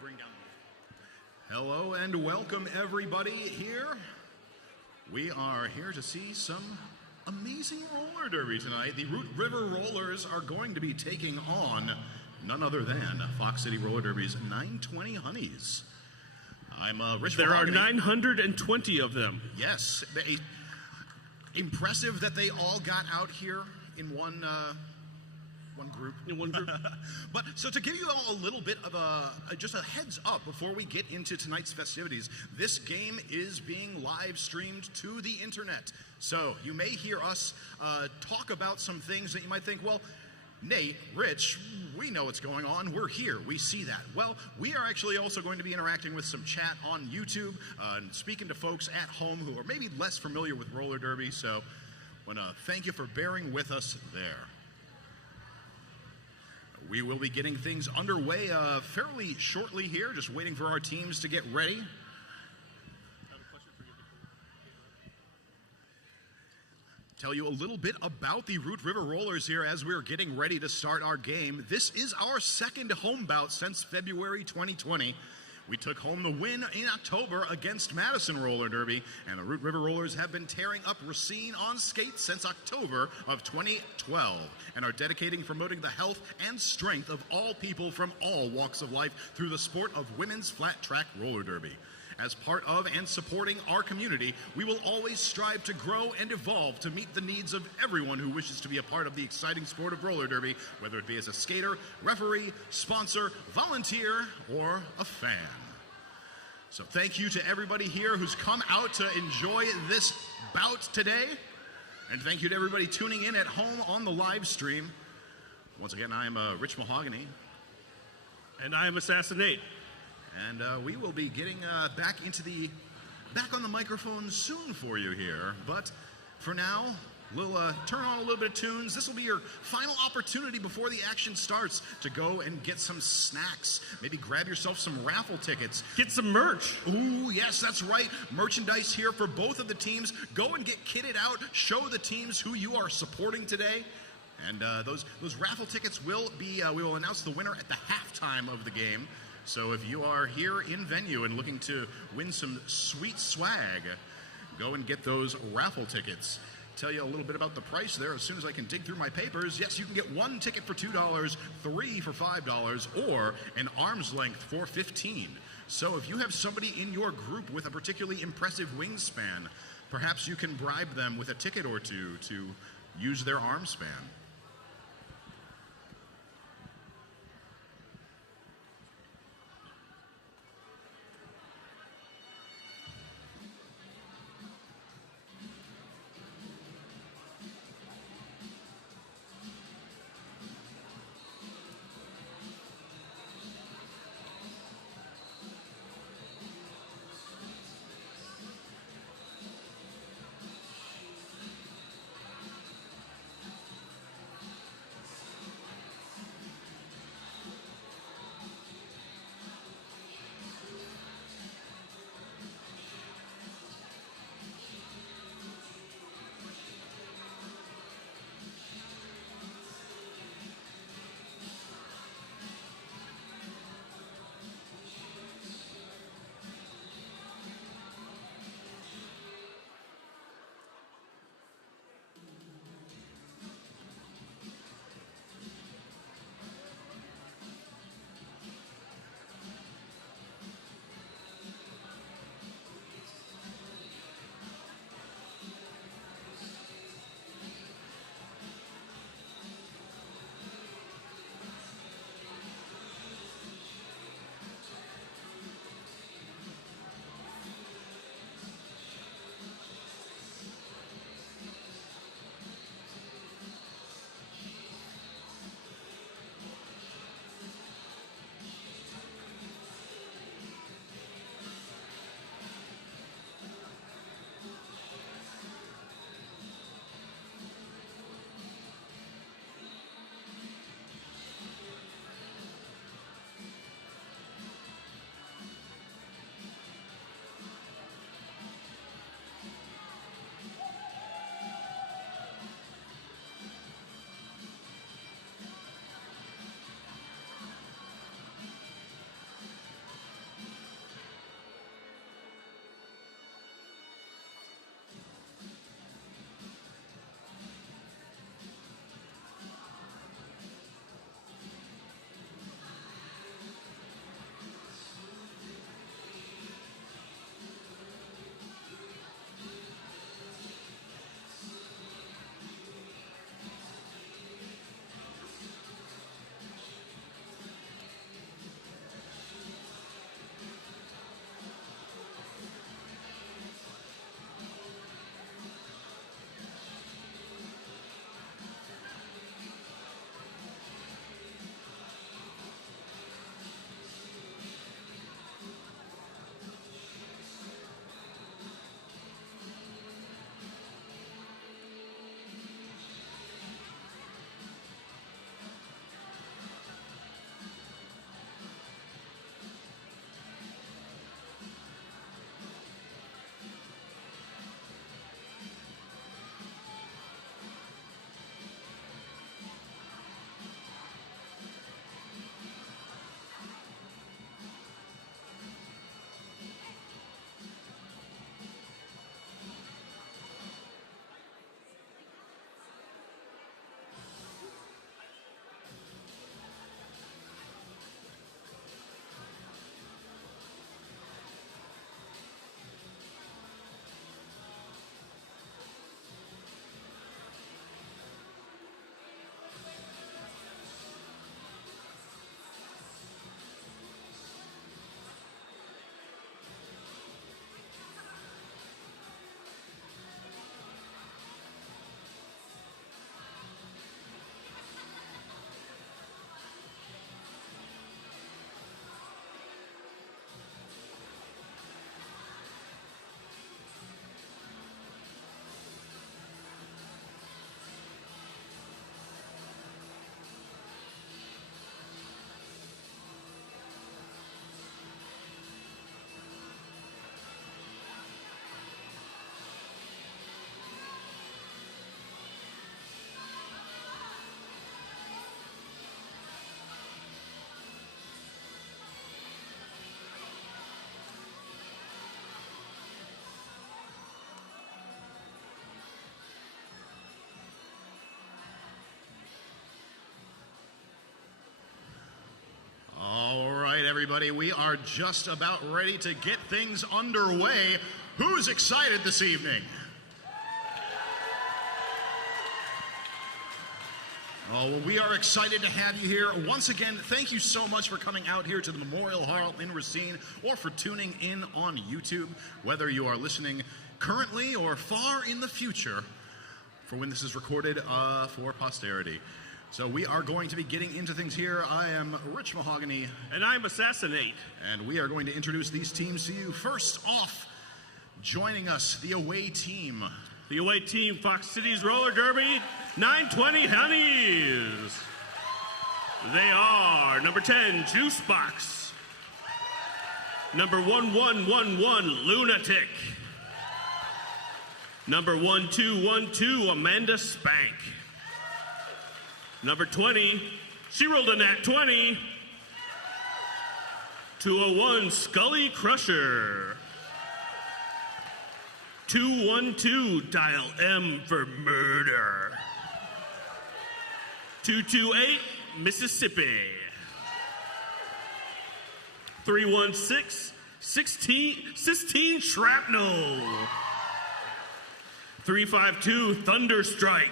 bring down. Hello and welcome everybody here. We are here to see some amazing roller derby tonight. The Root River Rollers are going to be taking on none other than Fox City Roller Derby's 920 Honeys. I'm Rich. There are 920 of them. Yes. Impressive that they all got out here in one group. In one group. But so to give you all a little bit of just a heads up before we get into tonight's festivities, this game is being live streamed to the internet. So you may hear us talk about some things that you might think, well, Nate, Rich, we know what's going on. We're here. We see that. Well, we are actually also going to be interacting with some chat on YouTube and speaking to folks at home who are maybe less familiar with roller derby. So I want to thank you for bearing with us there. We will be getting things underway fairly shortly here, just waiting for our teams to get ready. Tell you a little bit about the Root River Rollers here as we're getting ready to start our game. This is our second home bout since February 2020. We took home the win in October against Madison Roller Derby, and the Root River Rollers have been tearing up Racine on skates since October of 2012 and are dedicating promoting the health and strength of all people from all walks of life through the sport of women's flat track roller derby. As part of and supporting our community, we will always strive to grow and evolve to meet the needs of everyone who wishes to be a part of the exciting sport of roller derby, whether it be as a skater, referee, sponsor, volunteer, or a fan. So thank you to everybody here who's come out to enjoy this bout today. And thank you to everybody tuning in at home on the live stream. Once again, I am Rich Mahogany. And I am Assassinate. And we will be getting back on the microphone soon for you here. But for now, we'll turn on a little bit of tunes. This will be your final opportunity before the action starts to go and get some snacks. Maybe grab yourself some raffle tickets. Get some merch. Ooh, yes, that's right. Merchandise here for both of the teams. Go and get kitted out. Show the teams who you are supporting today. And those raffle tickets we will announce the winner at the halftime of the game. So if you are here in venue and looking to win some sweet swag, go and get those raffle tickets. Tell you a little bit about the price there as soon as I can dig through my papers. Yes, you can get one ticket for $2, 3 for $5, or an arm's length for $15. So if you have somebody in your group with a particularly impressive wingspan, perhaps you can bribe them with a ticket or two to use their arm span. everybody. We are just about ready to get things underway. Who's excited this evening? Oh, well, we are excited to have you here. Once again, thank you so much for coming out here to the Memorial Hall in Racine or for tuning in on YouTube, whether you are listening currently or far in the future for when this is recorded for posterity. So we are going to be getting into things here. I am Rich Mahogany. And I'm Assassinate. And we are going to introduce these teams to you. First off, joining us, the away team. The away team, Fox Cities Roller Derby, 920 Honeys. They are number 10, Juice Box. Number 1111, Lunatic. Number 1212, Amanda Spank. Number 20, she rolled a nat 20. 201, Scully Crusher. 212, dial M for murder. 228, Mississippi. 316, 16 Shrapnel. 352, Thunderstrike.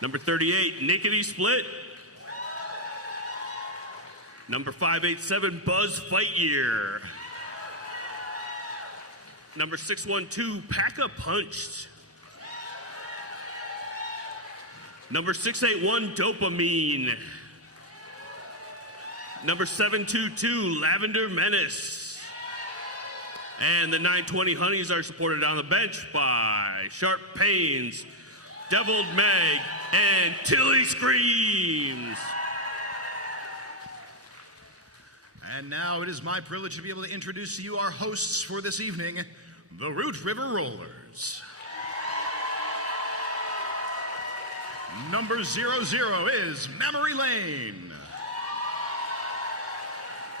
Number 38, Nickety Split. Number 587, Buzz Fightyear. Number 612, Pack-a Punched. Number 681, Dopamine. Number 722, Lavender Menace. And the 920 Honeys are supported on the bench by Sharp Pains, Deviled Meg, and Tilly Screams. And now it is my privilege to be able to introduce to you our hosts for this evening, the Root River Rollers. Number 00 is Memory Lane.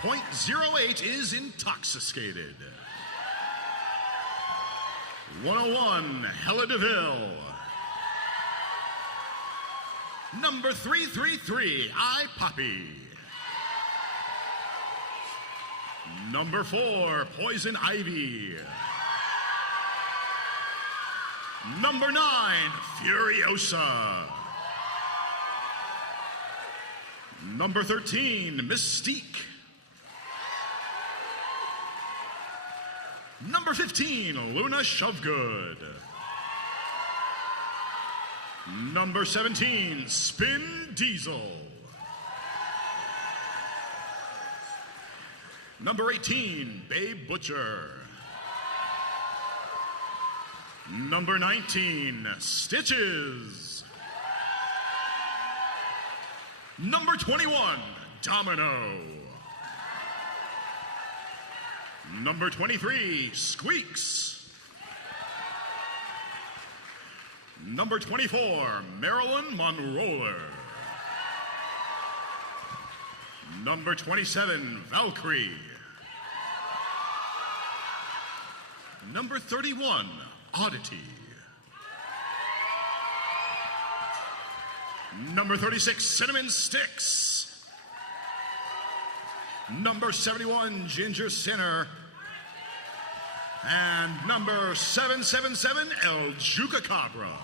.08 is Intoxicated. 101, Hella DeVille. Number 333, I Poppy. Number 4, Poison Ivy. Number 9, Furiosa. Number 13, Mystique. Number 15, Luna Shovegood. Number 17, Spin Diesel. Number 18, Babe Butcher. Number 19, Stitches. Number 21, Domino. Number 23, Squeaks. Number 24, Marilyn Monroller. Number 27, Valkyrie. Number 31, Oddity. Number 36, Cinnamon Sticks. Number 71, Ginger Sinner. And number 777, El Chupacabra.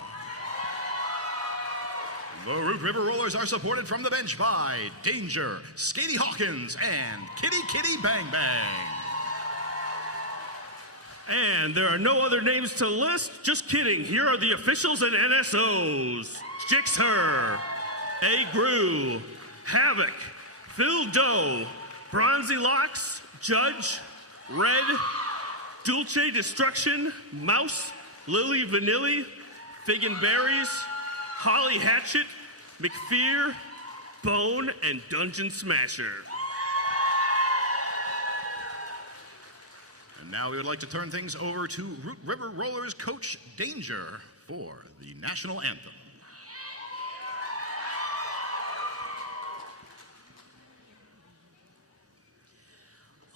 The Root River Rollers are supported from the bench by Danger, Skatey Hawkins, and Kitty Kitty Bang Bang. And there are no other names to list. Just kidding. Here are the officials and NSOs. Jixher, A. Gru, Havoc, Phil Doe, Bronzy Locks, Judge, Red, Dulce Destruction, Mouse, Lily Vanilli, Fig and Berries, Holly Hatchet, McPhear, Bone, and Dungeon Smasher. And now we would like to turn things over to Root River Rollers coach Danger for the national anthem.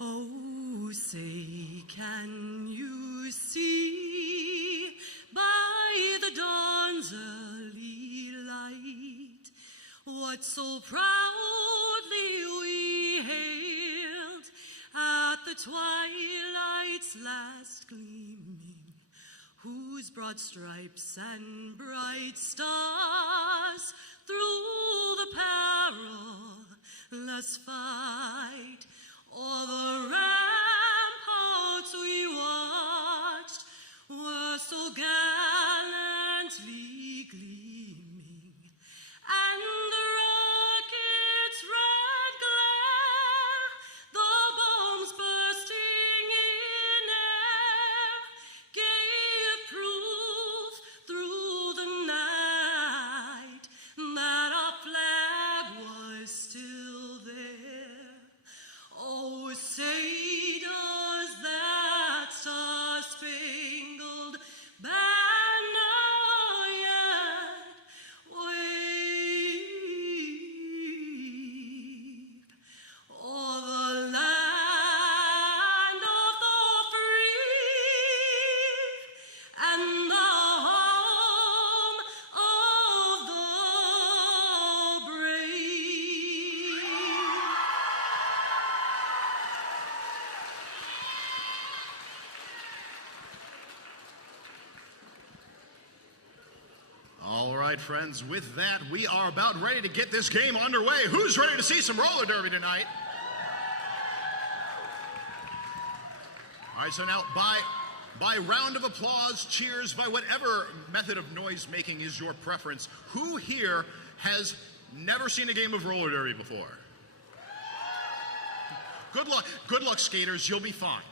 Oh, say, can you see by the dawn's early light what so proudly we hailed the twilight's last gleaming, whose broad stripes and bright stars through the perilous fight o'er the ramparts we watched were so gallantly gleaming, and the rocket's red glare, the bombs bursting in air, gave proof through the night that our flag was still there. Oh, say does that star-spangled banner yet wave o'er the land of the free and the home of the brave. All right, friends, with that, we are about ready to get this game underway. Who's ready to see some roller derby tonight? All right, so now by round of applause, cheers, by whatever method of noise making is your preference, who here has never seen a game of roller derby before? Good luck, skaters. You'll be fine.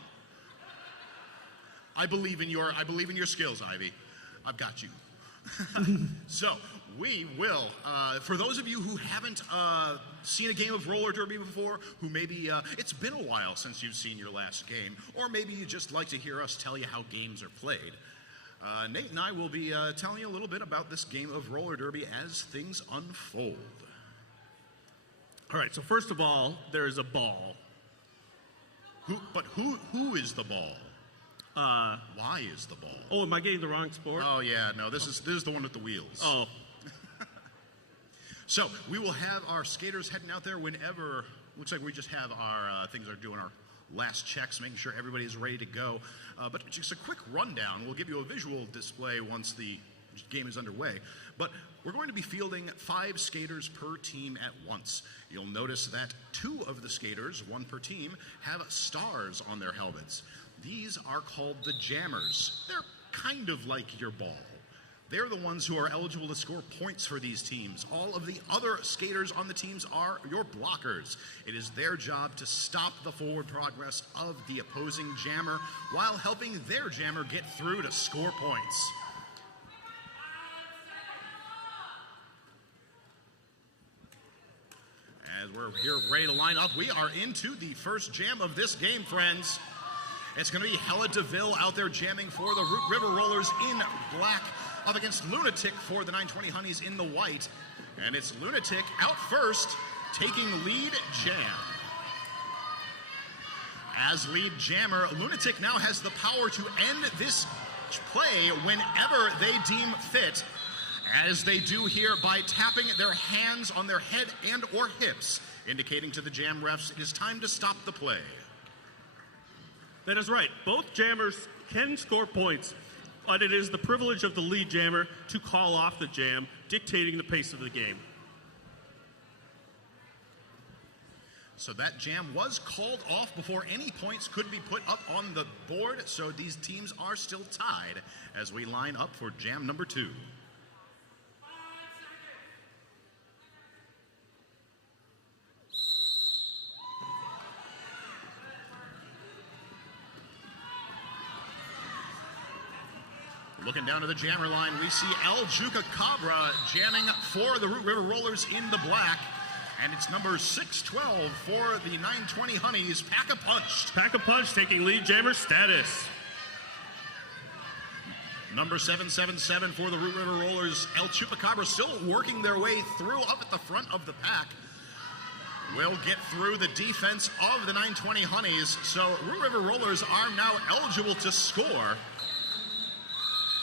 I believe in your skills, Ivy. I've got you. So we will, for those of you who haven't seen a game of roller derby before, who maybe it's been a while since you've seen your last game, or maybe you just like to hear us tell you how games are played, Nate and I will be telling you a little bit about this game of roller derby as things unfold. All right, so first of all, there is a ball. Who is the ball? Why is the ball? Oh, am I getting the wrong sport? Oh yeah, no, this is the one with the wheels. Oh. So we will have our skaters heading out there whenever. Looks like we just have our things are doing our last checks, making sure everybody's ready to go. But just a quick rundown. We'll give you a visual display once the game is underway. But we're going to be fielding 5 skaters per team at once. You'll notice that 2 of the skaters, 1 per team, have stars on their helmets. These are called the jammers. They're kind of like your ball. They're the ones who are eligible to score points for these teams. All of the other skaters on the teams are your blockers. It is their job to stop the forward progress of the opposing jammer while helping their jammer get through to score points. As we're here ready to line up, we are into the first jam of this game, friends. It's going to be Hella DeVille out there jamming for the Root River Rollers in black, up against Lunatic for the 920 Honeys in the white. And it's Lunatic out first, taking lead jam. As lead jammer, Lunatic now has the power to end this play whenever they deem fit, as they do here by tapping their hands on their head and or hips, indicating to the jam refs it is time to stop the play. That is right. Both jammers can score points, but it is the privilege of the lead jammer to call off the jam, dictating the pace of the game. So that jam was called off before any points could be put up on the board, so these teams are still tied as we line up for jam number 2. Looking down to the jammer line, we see El Juca Cabra jamming for the Root River Rollers in the black. And it's number 612 for the 920 Honeys, Pack a Punch. Pack a Punch taking lead jammer status. Number 777 for the Root River Rollers, El Chupacabra, still working their way through up at the front of the pack. Will get through the defense of the 920 Honeys, so Root River Rollers are now eligible to score.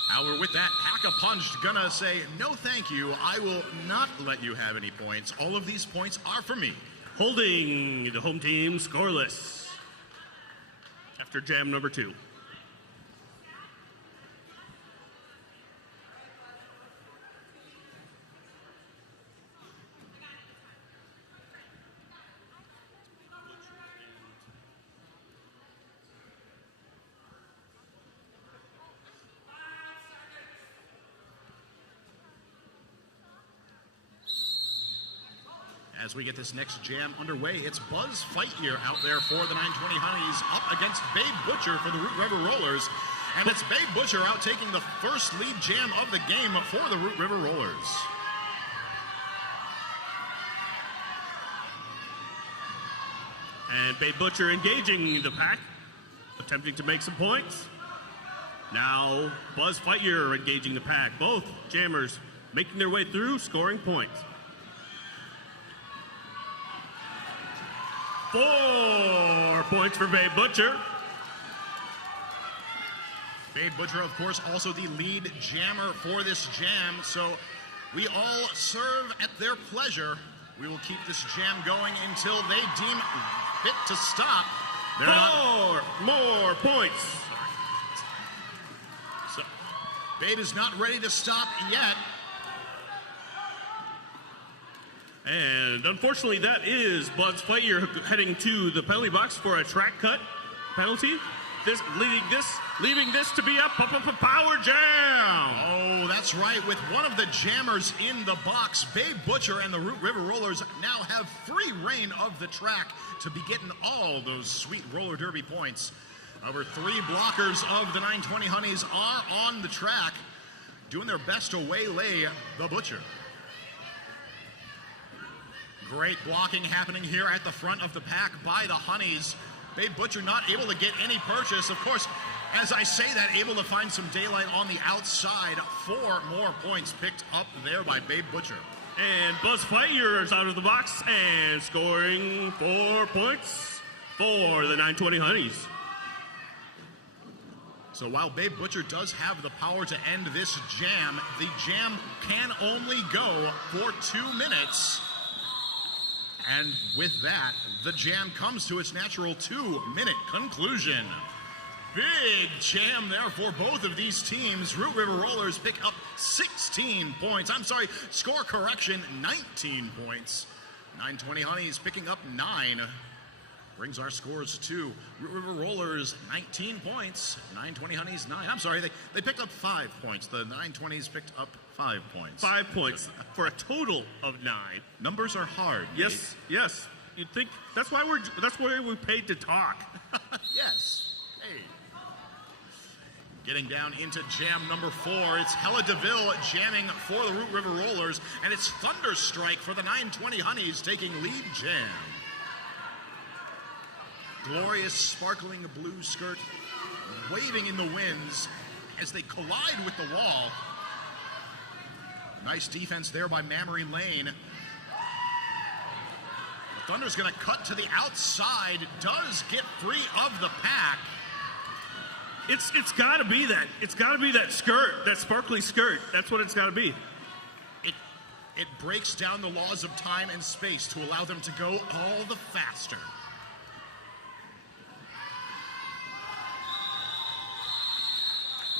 However, with that, Pack a Punch gonna say, no thank you, I will not let you have any points. All of these points are for me. Holding the home team scoreless. after jam number 2. As we get this next jam underway, it's Buzz Lightyear out there for the 920 Honeys up against Babe Butcher for the Root River Rollers. And it's Babe Butcher out taking the first lead jam of the game for the Root River Rollers. And Babe Butcher engaging the pack, attempting to make some points. Now Buzz Lightyear engaging the pack. Both jammers making their way through, scoring points. 4 points for Babe Butcher. Babe Butcher, of course, also the lead jammer for this jam, so we all serve at their pleasure. We will keep this jam going until they deem fit to stop. 4 more points. So, Babe is not ready to stop yet. And unfortunately, that is Buzz Lightyear heading to the penalty box for a track cut penalty. Leaving this to be a power jam. Oh, that's right. With one of the jammers in the box, Babe Butcher and the Root River Rollers now have free reign of the track to be getting all those sweet roller derby points. Over 3 blockers of the 920 Honeys are on the track, doing their best to waylay the Butcher. Great blocking happening here at the front of the pack by the Honeys. Babe Butcher not able to get any purchase. Of course, as I say that, able to find some daylight on the outside. 4 more points picked up there by Babe Butcher. And Buzz Lightyear is out of the box and scoring 4 points for the 920 Honeys. So while Babe Butcher does have the power to end this jam, the jam can only go for 2 minutes. And with that, the jam comes to its natural 2-minute conclusion. Big jam there for both of these teams. Root River Rollers pick up 16 points. Score correction, 19 points. 920 Honeys picking up 9. Brings our scores to Root River Rollers, 19 points. 920 Honeys, 9. They picked up 5 points. The 920s picked up 5 points. 5 points for a total of 9. Numbers are hard. Yes, Nate. yes. You'd think that's why we're paid to talk. Yes. Hey. Getting down into jam number 4, it's Hella DeVille jamming for the Root River Rollers, and it's Thunderstrike for the 920 Honeys taking lead jam. Glorious sparkling blue skirt waving in the winds as they collide with the wall. Nice defense there by Mamory Lane. The Thunder's going to cut to the outside, does get free of the pack. It's got to be that. It's got to be that skirt, that sparkly skirt. That's what it's got to be. It breaks down the laws of time and space to allow them to go all the faster.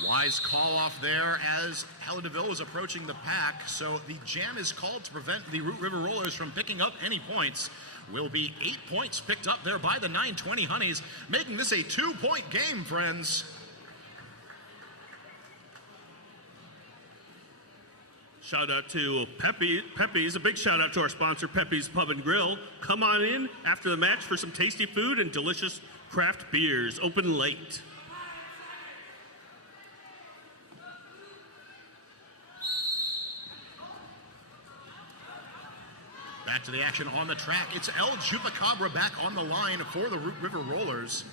Wise call off there as Hella DeVille is approaching the pack, so the jam is called to prevent the Root River Rollers from picking up any points. Will be 8 points picked up there by the 920 Honeys, making this a 2-point game, friends. Shout out to Pepe's. A big shout out to our sponsor, Pepe's Pub and Grill. Come on in after the match for some tasty food and delicious craft beers. Open late. Back to the action on the track. It's El Chupacabra back on the line for the Root River Rollers.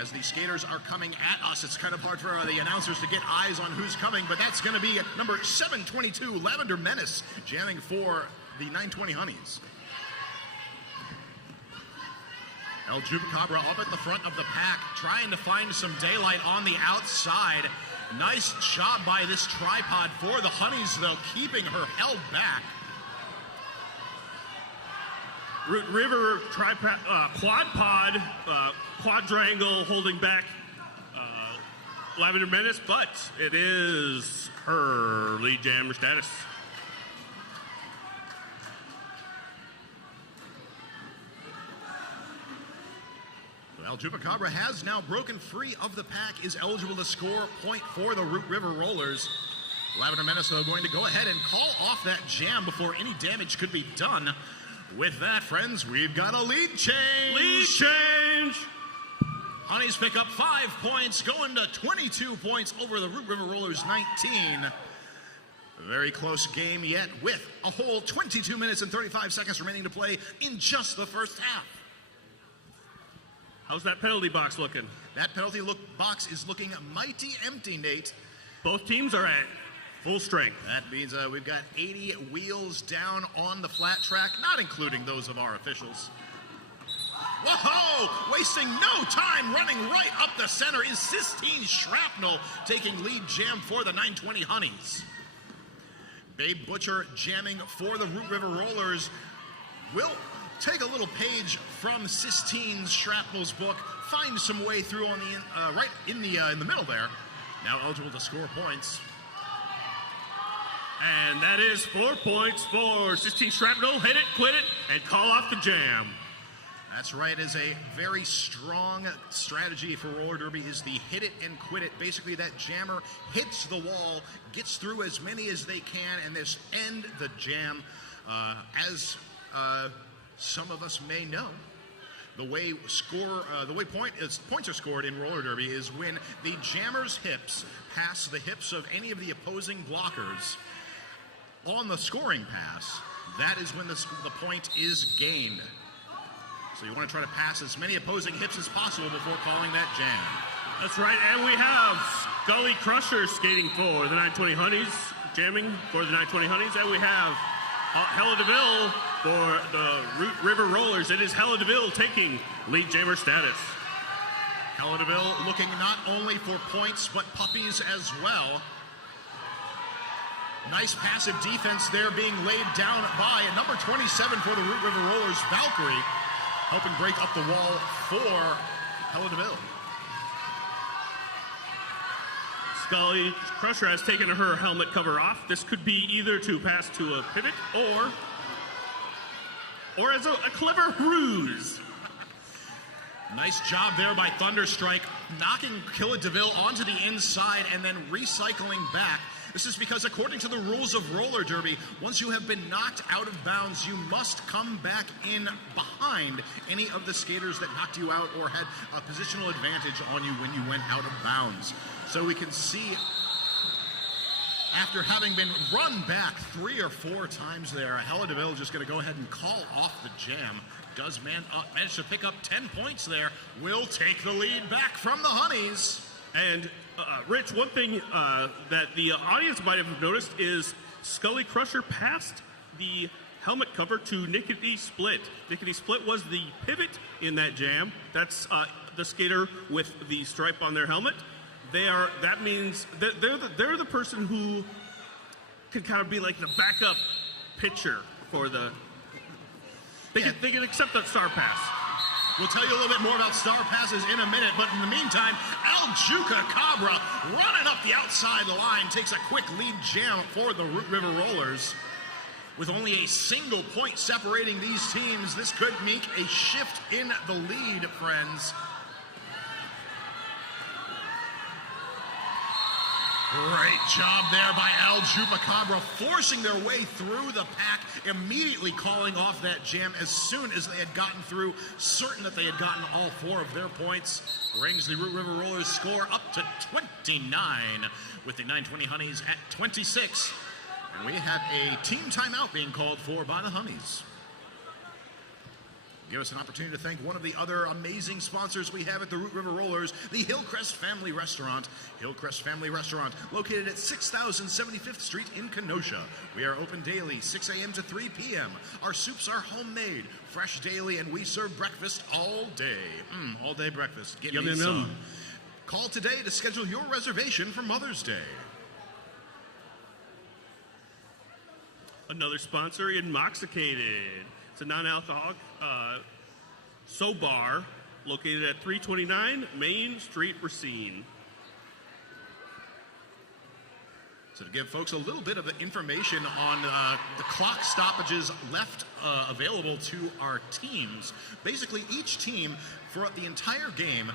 As the skaters are coming at us, it's kind of hard for the announcers to get eyes on who's coming, but that's going to be number 722, Lavender Menace, jamming for the 920 Honeys. El Chupacabra up at the front of the pack, trying to find some daylight on the outside. Nice job by this tripod for the Honeys, though, keeping her held back. Root River quad pod, quadrangle holding back Lavender Menace, but it is her lead jammer status. Well, Chupacabra has now broken free of the pack, is eligible to score a point for the Root River Rollers. Lavender Menace going to go ahead and call off that jam before any damage could be done. With that, friends, we've got a lead change. Lead change! Honeys pick up 5 points, going to 22 points over the Root River Rollers 19. A very close game yet, with a whole 22 minutes and 35 seconds remaining to play in just the first half. How's that penalty box looking? That penalty box is looking mighty empty, Nate. Both teams are at full strength. That means we've got 80 wheels down on the flat track, not including those of our officials. Whoa! Wasting no time, running right up the center is Sistine Shrapnel, taking lead jam for the 920 Honeys. Babe Butcher jamming for the Root River Rollers. Will take a little page from Sistine Shrapnel's book, find some way through on the right in the middle there. Now eligible to score points. And that is 4 points for Sistine Shrapnel. Hit it, quit it, and call off the jam. That's right, is a very strong strategy for roller derby is the hit it and quit it. Basically that jammer hits the wall, gets through as many as they can, and this end the jam. As some of us may know, the way points are scored in roller derby is when the jammer's hips pass the hips of any of the opposing blockers on the scoring pass. That is when the point is gained. So you want to try to pass as many opposing hips as possible before calling that jam. That's right, and we have Scully Crusher skating for the 920 Honeys, jamming for the 920 Honeys, and we have Hella DeVille for the Root River Rollers. It is Hella DeVille taking lead jammer status. Hella DeVille looking not only for points, but puppies as well. Nice passive defense there being laid down by number 27 for the Root River Rollers, Valkyrie, helping break up the wall for Hella DeVille. Scully Crusher has taken her helmet cover off. This could be either to pass to a pivot or as a clever ruse. Nice job there by Thunderstrike, knocking Hella DeVille onto the inside and then recycling back. This is because according to the rules of roller derby, once you have been knocked out of bounds, you must come back in behind any of the skaters that knocked you out or had a positional advantage on you when you went out of bounds. So we can see, after having been run back 3 or 4 times there, Hella DeVille just going to go ahead and call off the jam. Does manage to pick up 10 points there. Will take the lead back from the Honeys. And Rich, one thing that the audience might have noticed is Scully Crusher passed the helmet cover to Nickety Split. Nickety Split was the pivot in that jam. That's the skater with the stripe on their helmet. That means that they're the person who could kind of be like the backup pitcher for the. They can accept that star pass. We'll tell you a little bit more about star passes in a minute, but in the meantime, Chupacabra running up the outside line takes a quick lead jam for the Root River Rollers. With only a single point separating these teams, this could make a shift in the lead, friends. Great job there by Chupacabra, forcing their way through the pack, immediately calling off that jam as soon as they had gotten through, certain that they had gotten all 4 of their points. Brings the Root River Rollers score up to 29, with the 920 Honeys at 26. And we have a team timeout being called for by the Honeys. Give us an opportunity to thank one of the other amazing sponsors we have at the Root River Rollers, the Hillcrest Family Restaurant. Hillcrest Family Restaurant, located at 6075th Street in Kenosha. We are open daily, 6 a.m. to 3 p.m. Our soups are homemade, fresh daily, and we serve breakfast all day. All day breakfast. Get me some. Call today to schedule your reservation for Mother's Day. Another sponsor, Inmoxicated. It's It's a non-alcoholic bar located at 329 Main Street, Racine. So to give folks a little bit of information on the clock stoppages left available to our teams, basically each team for the entire game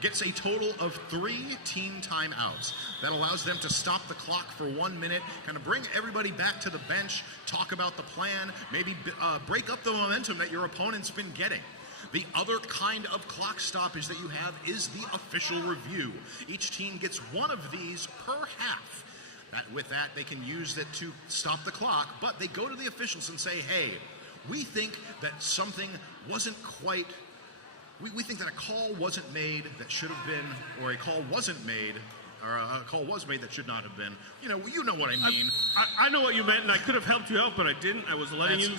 gets a total of 3 team timeouts. That allows them to stop the clock for 1 minute, kind of bring everybody back to the bench, talk about the plan, maybe break up the momentum that your opponent's been getting. The other kind of clock stoppage that you have is the official review. Each team gets one of these per half. With that, they can use it to stop the clock, but they go to the officials and say, hey, we think that something wasn't quite, we think that a call wasn't made that should have been, or a call wasn't made, or a call was made that should not have been. You know what I mean. I know what you meant, and I could have helped you out, but I didn't. I was letting you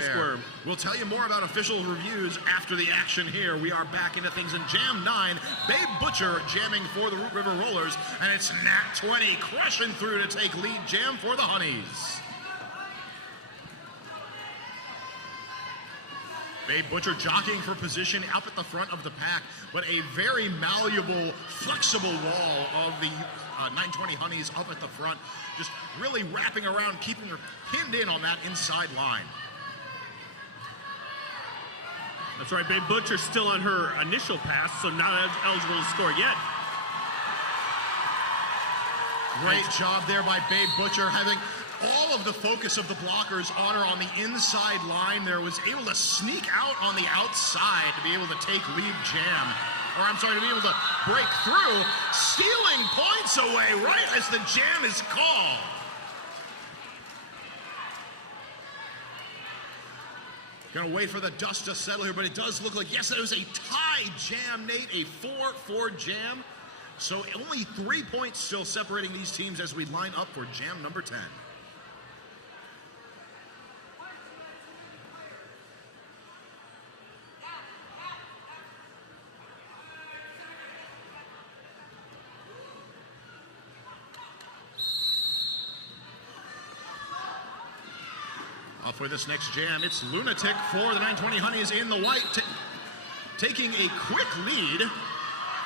squirm. We'll tell you more about official reviews after the action here. We are back into things in Jam 9. Babe Butcher jamming for the Root River Rollers, and it's Nat 20 crushing through to take lead jam for the Honeys. Babe Butcher jockeying for position up at the front of the pack, but a very malleable, flexible wall of the 920 Honeys up at the front, just really wrapping around, keeping her pinned in on that inside line. That's right, Babe Butcher's still on her initial pass, so not eligible to score yet. Great job there by Babe Butcher, having all of the focus of the blockers on her on the inside line there, was able to sneak out on the outside to be able to take lead jam. Or I'm sorry, to be able to break through, stealing points away right as the jam is called. Gonna wait for the dust to settle here, but it does look like, yes, it was a tie jam, Nate, a 4-4 jam. So only 3 points still separating these teams as we line up for jam number 10. For this next jam, it's Lunatic for the 920 Honeys in the white, taking a quick lead.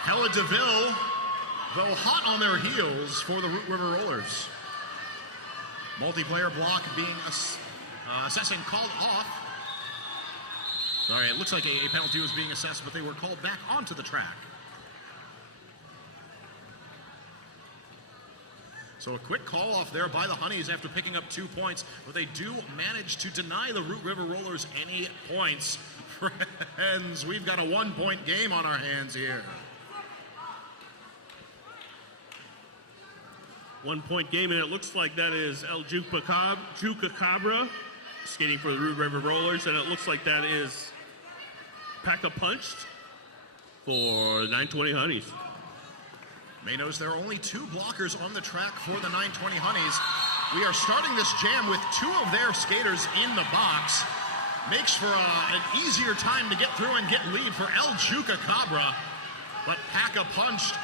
Hella DeVille, though hot on their heels for the Root River Rollers. Multiplayer block being assessing called off. Sorry, it looks like a penalty was being assessed, but they were called back onto the track. So a quick call off there by the Honeys after picking up 2 points, but they do manage to deny the Root River Rollers any points. Friends, we've got a 1-point game on our hands here. 1 point game, and it looks like that is El Chupacabra skating for the Root River Rollers, and it looks like that is Pack a Punched for the 920 Honeys. May knows there are only 2 blockers on the track for the 920 Honeys. We are starting this jam with 2 of their skaters in the box. Makes for an easier time to get through and get lead for El Chupacabra. But Pack a Punched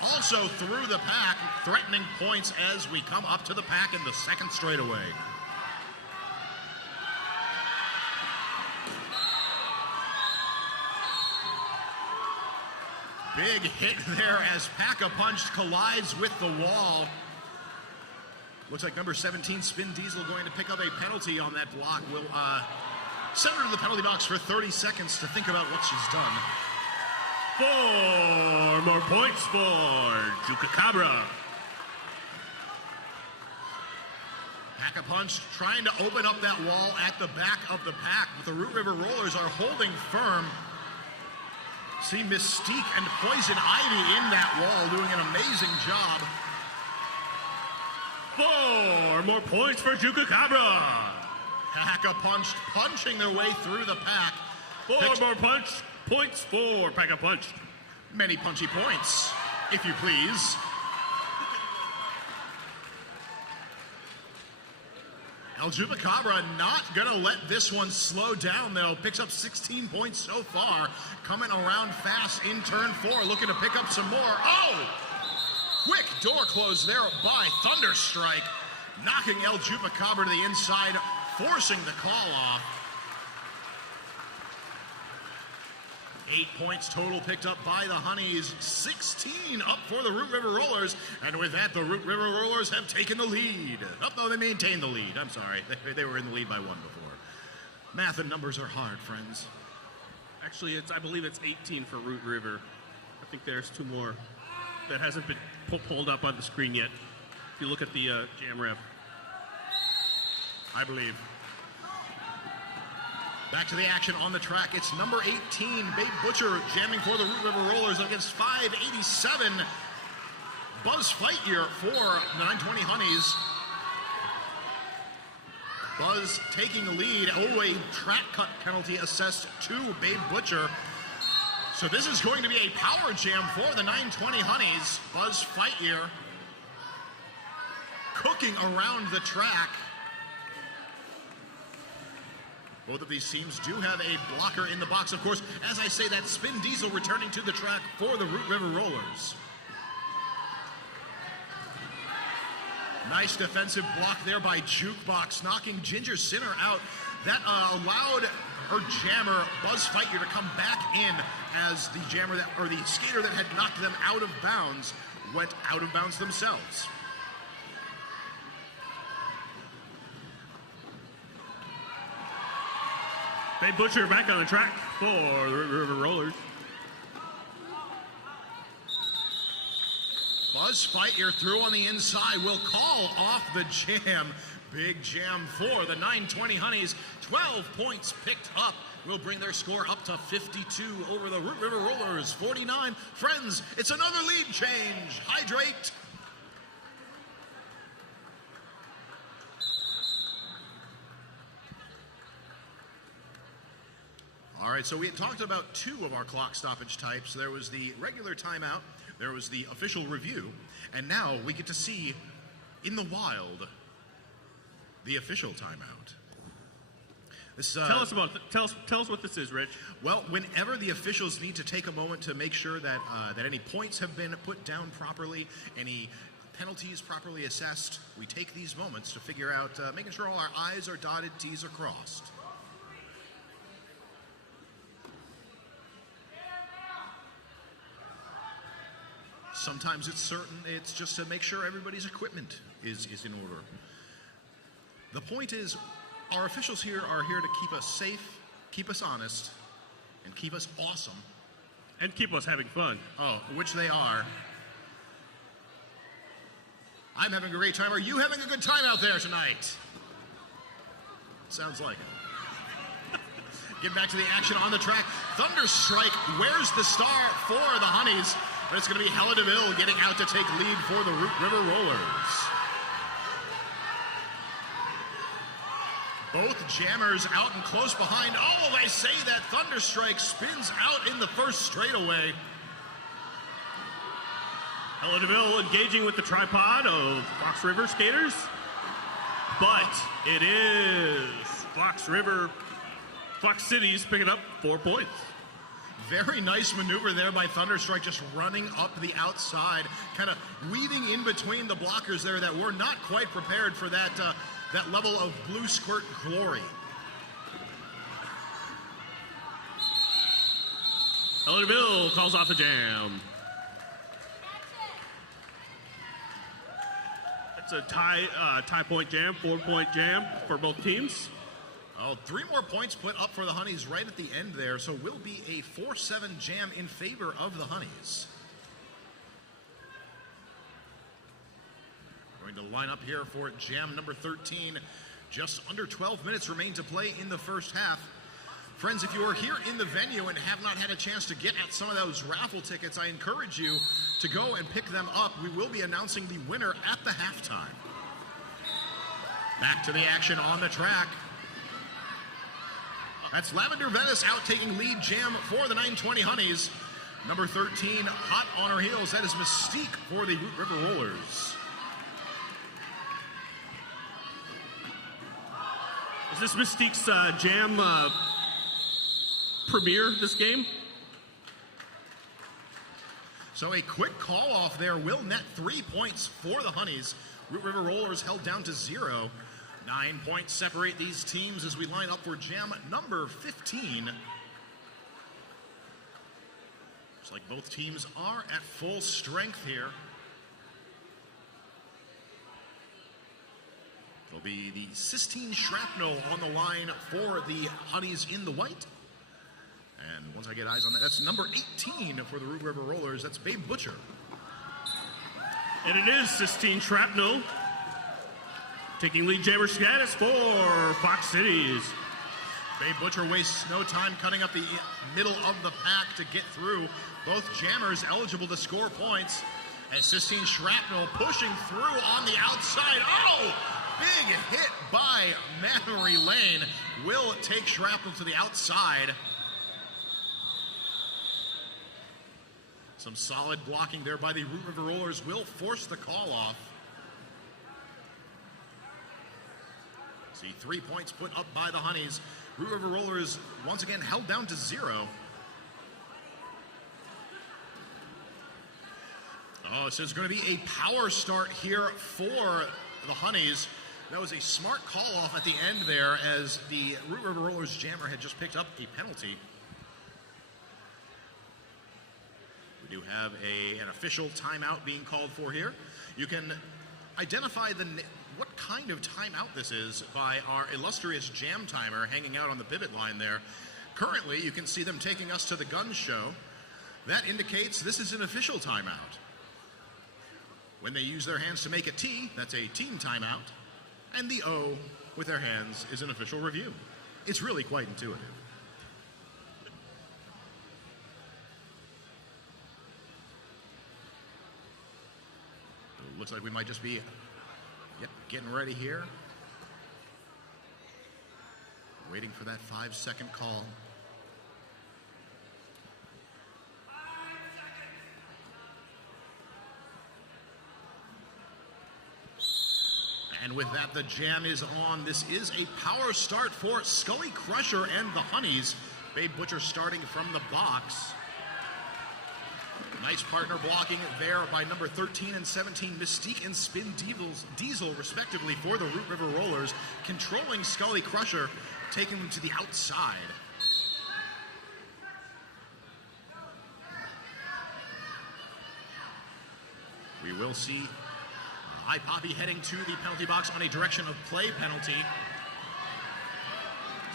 also through the pack, threatening points as we come up to the pack in the second straightaway. Big hit there as Pack a Punched collides with the wall. Looks like number 17, Spin Diesel, going to pick up a penalty on that block. Will send her to the penalty box for 30 seconds to think about what she's done. 4 more points for Chupacabra. Pack a Punched trying to open up that wall at the back of the pack, but the Root River Rollers are holding firm. See Mystique and Poison Ivy in that wall doing an amazing job. 4 more points for Chupacabra. Pack a Punched punching their way through the pack. 4 more points for Pack a Punched. Many punchy points, if you please. El Chupacabra not gonna let this one slow down though. Picks up 16 points so far. Coming around fast in turn 4, looking to pick up some more. Oh! Quick door close there by Thunderstrike. Knocking El Chupacabra to the inside, forcing the call off. 8 points total picked up by the Honeys, 16 up for the Root River Rollers, and with that, the Root River Rollers have taken the lead. Oh, no, they maintained the lead. I'm sorry. They were in the lead by 1 before. Math and numbers are hard, friends. Actually, I believe it's 18 for Root River. I think there's 2 more that hasn't been pulled up on the screen yet. If you look at the jam ref. I believe. Back to the action on the track. It's number 18, Babe Butcher, jamming for the Root River Rollers against 587. Buzz Lightyear for the 920 Honeys. Buzz taking the lead. Oh, a track cut penalty assessed to Babe Butcher. So this is going to be a power jam for the 920 Honeys. Buzz Lightyear cooking around the track. Both of these teams do have a blocker in the box. Of course, as I say, that Spin Diesel returning to the track for the Root River Rollers. Nice defensive block there by Jukebox, knocking Ginger Sinner out. That allowed her jammer, Buzz Lightyear, to come back in as the jammer or the skater that had knocked them out of bounds went out of bounds themselves. Babe Butcher back on the track for the River Rollers. Buzz Lightyear through on the inside will call off the jam. Big jam for the 920 Honeys. 12 points picked up. Will bring their score up to 52 over the Root River Rollers. 49. Friends, it's another lead change. Hydrate. All right, so we had talked about 2 of our clock stoppage types. There was the regular timeout, there was the official review, and now we get to see in the wild the official timeout. This, tell us what this is, Rich. Well, whenever the officials need to take a moment to make sure that that any points have been put down properly, any penalties properly assessed, we take these moments to figure out, making sure all our I's are dotted, T's are crossed. Sometimes it's just to make sure everybody's equipment is in order. The point is, our officials here are here to keep us safe, keep us honest, and keep us awesome. And keep us having fun. Oh, which they are. I'm having a great time. Are you having a good time out there tonight? Sounds like it. Get back to the action on the track. Thunderstrike wears the star for the Honeys. But it's going to be Hella DeVille getting out to take lead for the Root River Rollers. Both jammers out and close behind. Oh, they say that Thunderstrike spins out in the first straightaway. Hella DeVille engaging with the tripod of Fox River skaters. But it is Fox City's picking up 4 points. Very nice maneuver there by Thunderstrike, just running up the outside, kind of weaving in between the blockers there that were not quite prepared for that that level of blue squirt glory. Hella DeVille calls off the jam. That's a tie point jam, 4-point jam for both teams. Oh, 3 more points put up for the Honeys right at the end there, so will be a 4-7 jam in favor of the Honeys. Going to line up here for jam number 13. Just under 12 minutes remain to play in the first half. Friends, if you are here in the venue and have not had a chance to get at some of those raffle tickets, I encourage you to go and pick them up. We will be announcing the winner at the halftime. Back to the action on the track. That's Lavender Venice out taking lead jam for the 920 Honeys. Number 13, hot on her heels. That is Mystique for the Root River Rollers. Is this Mystique's jam premiere this game? So a quick call off there will net 3 points for the Honeys. Root River Rollers held down to 0. 9 points separate these teams as we line up for jam number 15. Looks like both teams are at full strength here. It'll be the Sistine Shrapnel on the line for the Honeys in the white. And once I get eyes on that, that's number 18 for the Root River Rollers. That's Babe Butcher. And it is Sistine Shrapnel taking lead jammer status for Fox Cities. Babe Butcher wastes no time cutting up the middle of the pack to get through. Both jammers eligible to score points. And Sistine Shrapnel pushing through on the outside. Oh! Big hit by Memory Lane. Will take Shrapnel to the outside. Some solid blocking there by the Root River Rollers will force the call off. See 3 points put up by the Honeys. Root River Rollers once again held down to 0. Oh, so it's going to be a power start here for the Honeys. That was a smart call off at the end there as the Root River Rollers jammer had just picked up a penalty. We do have an official timeout being called for here. You can identify what kind of timeout this is by our illustrious jam timer hanging out on the pivot line there. Currently, you can see them taking us to the gun show. That indicates this is an official timeout. When they use their hands to make a T, that's a team timeout. And the O with their hands is an official review. It's really quite intuitive. It looks like we might just be getting ready here. Waiting for that 5-second call. And with that, the jam is on. This is a power start for Scully Crusher and the Honeys. Babe Butcher starting from the box. Nice partner blocking there by number 13 and 17, Mystique and Spin Diesel, respectively, for the Root River Rollers. Controlling Scully Crusher, taking them to the outside. We will see High Poppy heading to the penalty box on a direction of play penalty.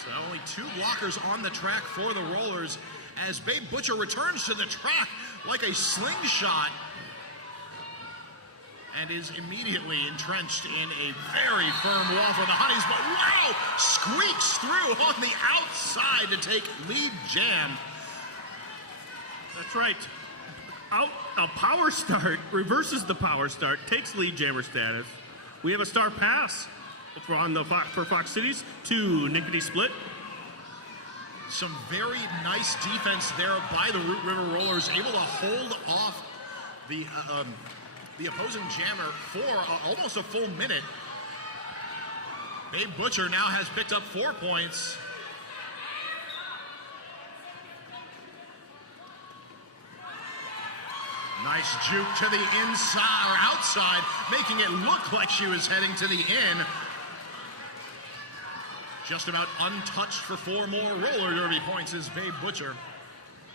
So only 2 blockers on the track for the Rollers as Babe Butcher returns to the track like a slingshot and is immediately entrenched in a very firm wall for the Honeys, but wow! Squeaks through on the outside to take lead jam. That's right. A power start reverses the power start, takes lead jammer status. We have a star pass for Fox Cities to Nickety Split. Some very nice defense there by the Root River Rollers, able to hold off the opposing jammer for almost a full minute. Babe Butcher now has picked up 4 points. Nice juke to the inside or outside, making it look like she was heading to the in. Just about untouched for 4 more roller derby points is Babe Butcher.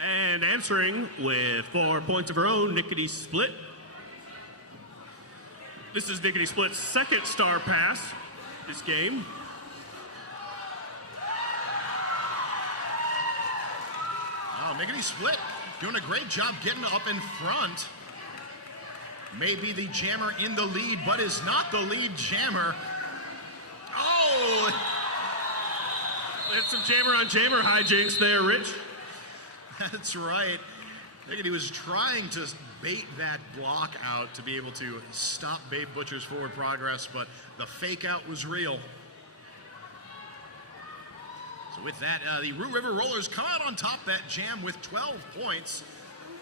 And answering with 4 points of her own, Nickety Split. This is Nickety Split's second star pass this game. Oh, Nickety Split doing a great job getting up in front. Maybe the jammer in the lead, but is not the lead jammer. Oh! That's some jammer on jammer hijinks there, Rich. That's right. Nickety was trying to bait that block out to be able to stop Babe Butcher's forward progress, but the fake out was real. So with that, the Root River Rollers come out on top that jam with 12 points.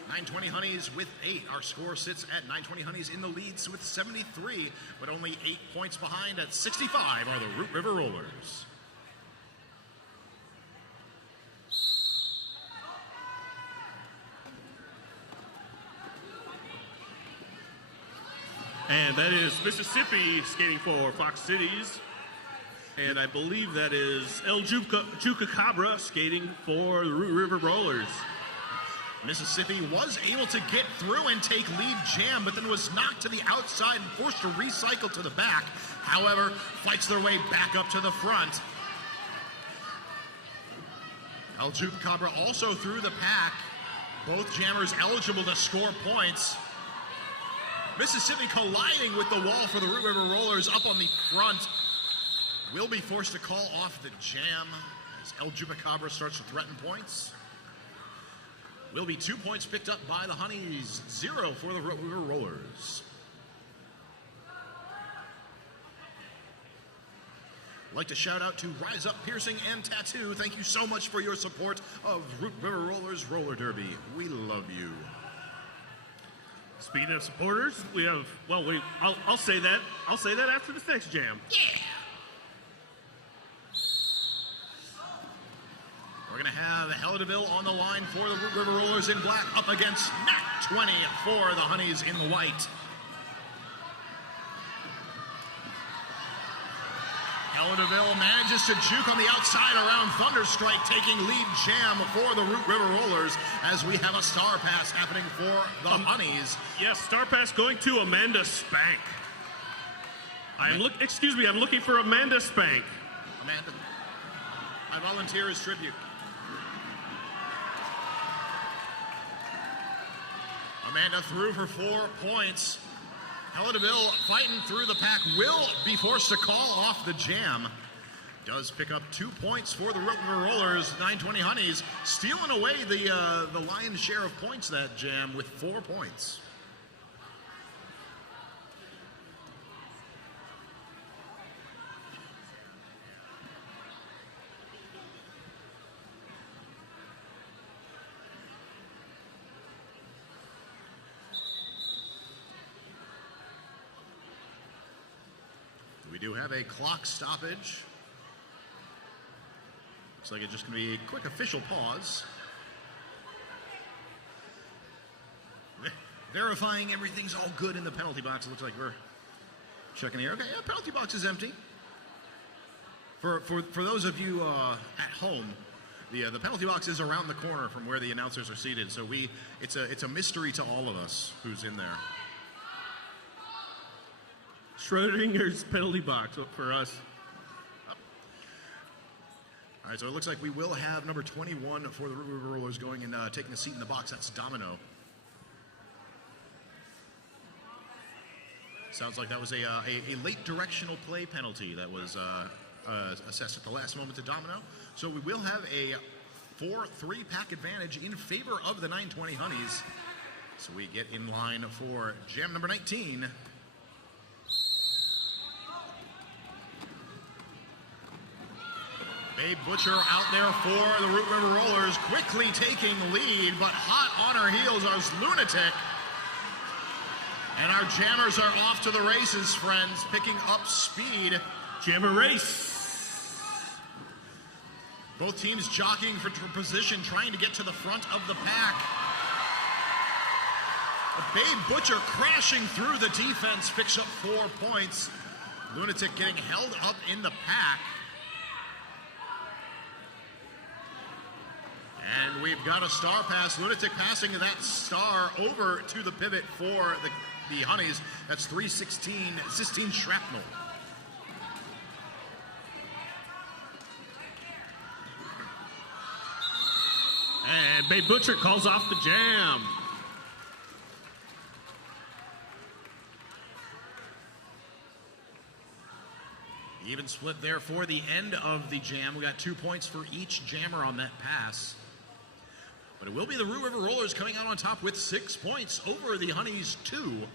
920 Honeys with 8. Our score sits at 920 Honeys in the leads with 73, but only 8 points behind at 65 are the Root River Rollers. And that is Mississippi skating for Fox Cities. And I believe that is El Chupacabra skating for the Root River Rollers. Mississippi was able to get through and take lead Jam, but then was knocked to the outside and forced to recycle to the back. However, fights their way back up to the front. El Chupacabra also through the pack. Both jammers eligible to score points. Mississippi colliding with the wall for the Root River Rollers up on the front. Will be forced to call off the jam as El Chupacabra starts to threaten points. Will be 2 points picked up by the Honeys, 0 for the Root River Rollers. I'd like to shout out to Rise Up Piercing and Tattoo. Thank you so much for your support of Root River Rollers Roller Derby. We love you. Speaking of supporters, we have, I'll say that. I'll say that after this next jam. Yeah! We're going to have Hella DeVille on the line for the Root River Rollers in black up against Nat 20 for the Honeys in the white. Hella DeVille manages to juke on the outside around Thunderstrike, taking lead jam for the Root River Rollers as we have a star pass happening for the Honeys. Yes, star pass going to Amanda Spank. I'm looking for Amanda Spank. Amanda, I volunteer as tribute. Amanda threw for 4 points. Hella DeVille fighting through the pack will be forced to call off the jam. Does pick up 2 points for the Root River Rollers. 920 Honeys stealing away the lion's share of points that jam with 4 points. We do have a clock stoppage. Looks like it's just going to be a quick official pause. Verifying everything's all good in the penalty box. It looks like we're checking here. Okay, yeah, penalty box is empty. For those of you at home, the penalty box is around the corner from where the announcers are seated. So it's a mystery to all of us who's in there. Schrodinger's penalty box for us. All right, so it looks like we will have number 21 for the Root River Rollers going and taking a seat in the box. That's Domino. Sounds like that was a late directional play penalty that was assessed at the last moment to Domino. So we will have a 4-3 pack advantage in favor of the 920 Honeys. So we get in line for jam number 19. Babe Butcher out there for the Root River Rollers, quickly taking lead, but hot on her heels is Lunatic. And our jammers are off to the races, friends, picking up speed. Jammer race. Both teams jockeying for position, trying to get to the front of the pack. Babe Butcher crashing through the defense, picks up 4 points. Lunatic getting held up in the pack. And we've got a star pass. Lunatic passing that star over to the pivot for the Honeys. That's 316 Sistine Shrapnel. And Babe Butcher calls off the jam. Even split there for the end of the jam. We got 2 points for each jammer on that pass. But it will be the Root River Rollers coming out on top with 6 points over the Honeys 2.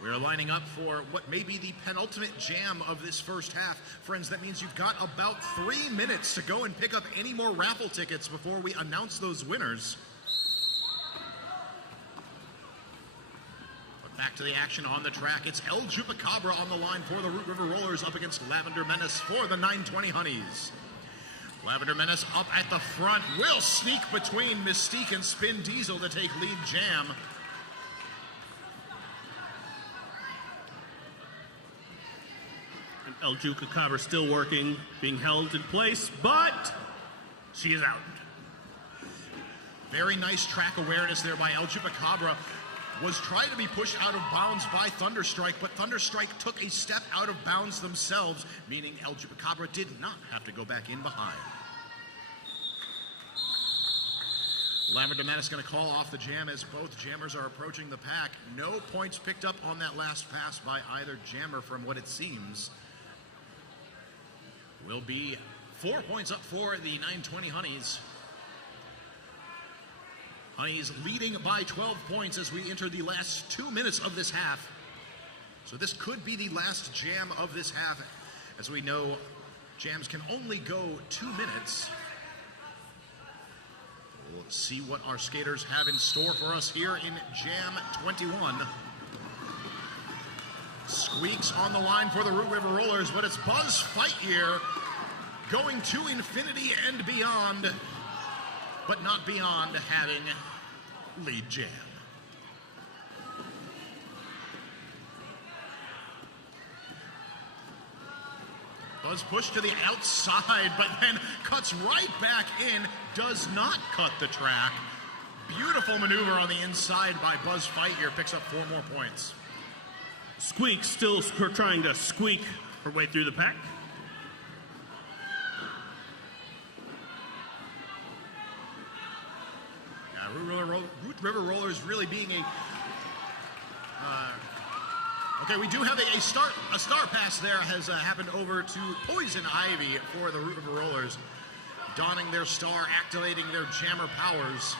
We're lining up for what may be the penultimate jam of this first half. Friends, that means you've got about 3 minutes to go and pick up any more raffle tickets before we announce those winners. But back to the action on the track. It's El Chupacabra on the line for the Root River Rollers up against Lavender Menace for the 920 Honeys. Lavender Menace up at the front, will sneak between Mystique and Spin Diesel to take lead jam. And El Chupacabra still working, being held in place, but she is out. Very nice track awareness there by El Chupacabra. Was trying to be pushed out of bounds by Thunderstrike, but Thunderstrike took a step out of bounds themselves, meaning El Chupacabra did not have to go back in behind. Lavender Man is going to call off the jam as both jammers are approaching the pack. No points picked up on that last pass by either jammer from what it seems. Will be 4 points up for the 920 Honeys. Honeys leading by 12 points as we enter the last 2 minutes of this half. So this could be the last jam of this half. As we know, jams can only go 2 minutes. We'll see what our skaters have in store for us here in Jam 21. Squeaks on the line for the Root River Rollers, but it's Buzz Lightyear going to infinity and beyond, but not beyond having lead jam. Buzz pushed to the outside, but then cuts right back in, does not cut the track. Beautiful maneuver on the inside by Buzz Lightyear, picks up 4 more points. Squeak still trying to squeak her way through the pack. Root River Rollers really being a... okay, we do have a star pass there has happened over to Poison Ivy for the Root River Rollers. Donning their star, activating their jammer powers.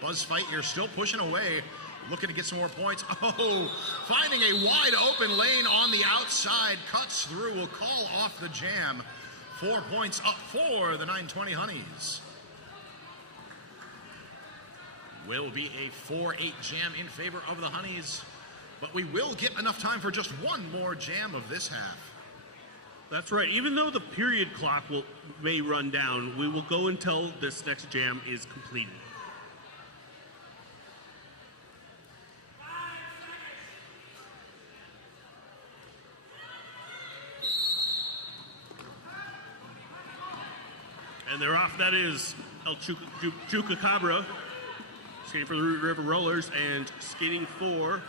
Buzz Lightyear still pushing away, looking to get some more points. Oh, finding a wide open lane on the outside, cuts through, will call off the jam. 4 points up for the 920 Honeys. Will be a 4-8 jam in favor of the Honeys, but we will get enough time for just one more jam of this half. That's right. Even though the period clock may run down, we will go until this next jam is completed. And they're off. That is El Chupacabra skating for the Root River Rollers, and skating for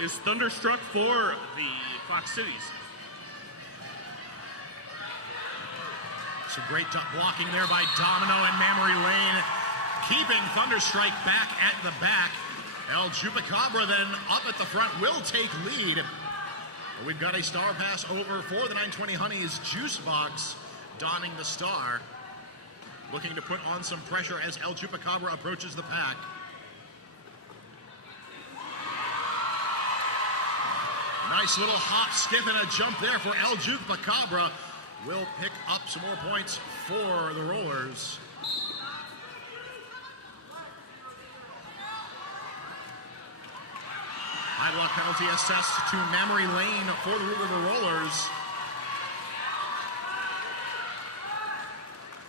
is Thunderstruck for the Fox Cities. Some great blocking there by Domino and Memory Lane, keeping Thunderstrike back at the back. El Chupacabra then up at the front will take lead. We've got a star pass over for the 920 Honeys. Juicebox donning the star, looking to put on some pressure as El Chupacabra approaches the pack. Nice little hop, skip, and a jump there for El Chupacabra. Will pick up some more points for the Rollers. High block penalty assessed to Memory Lane for the Root River Rollers.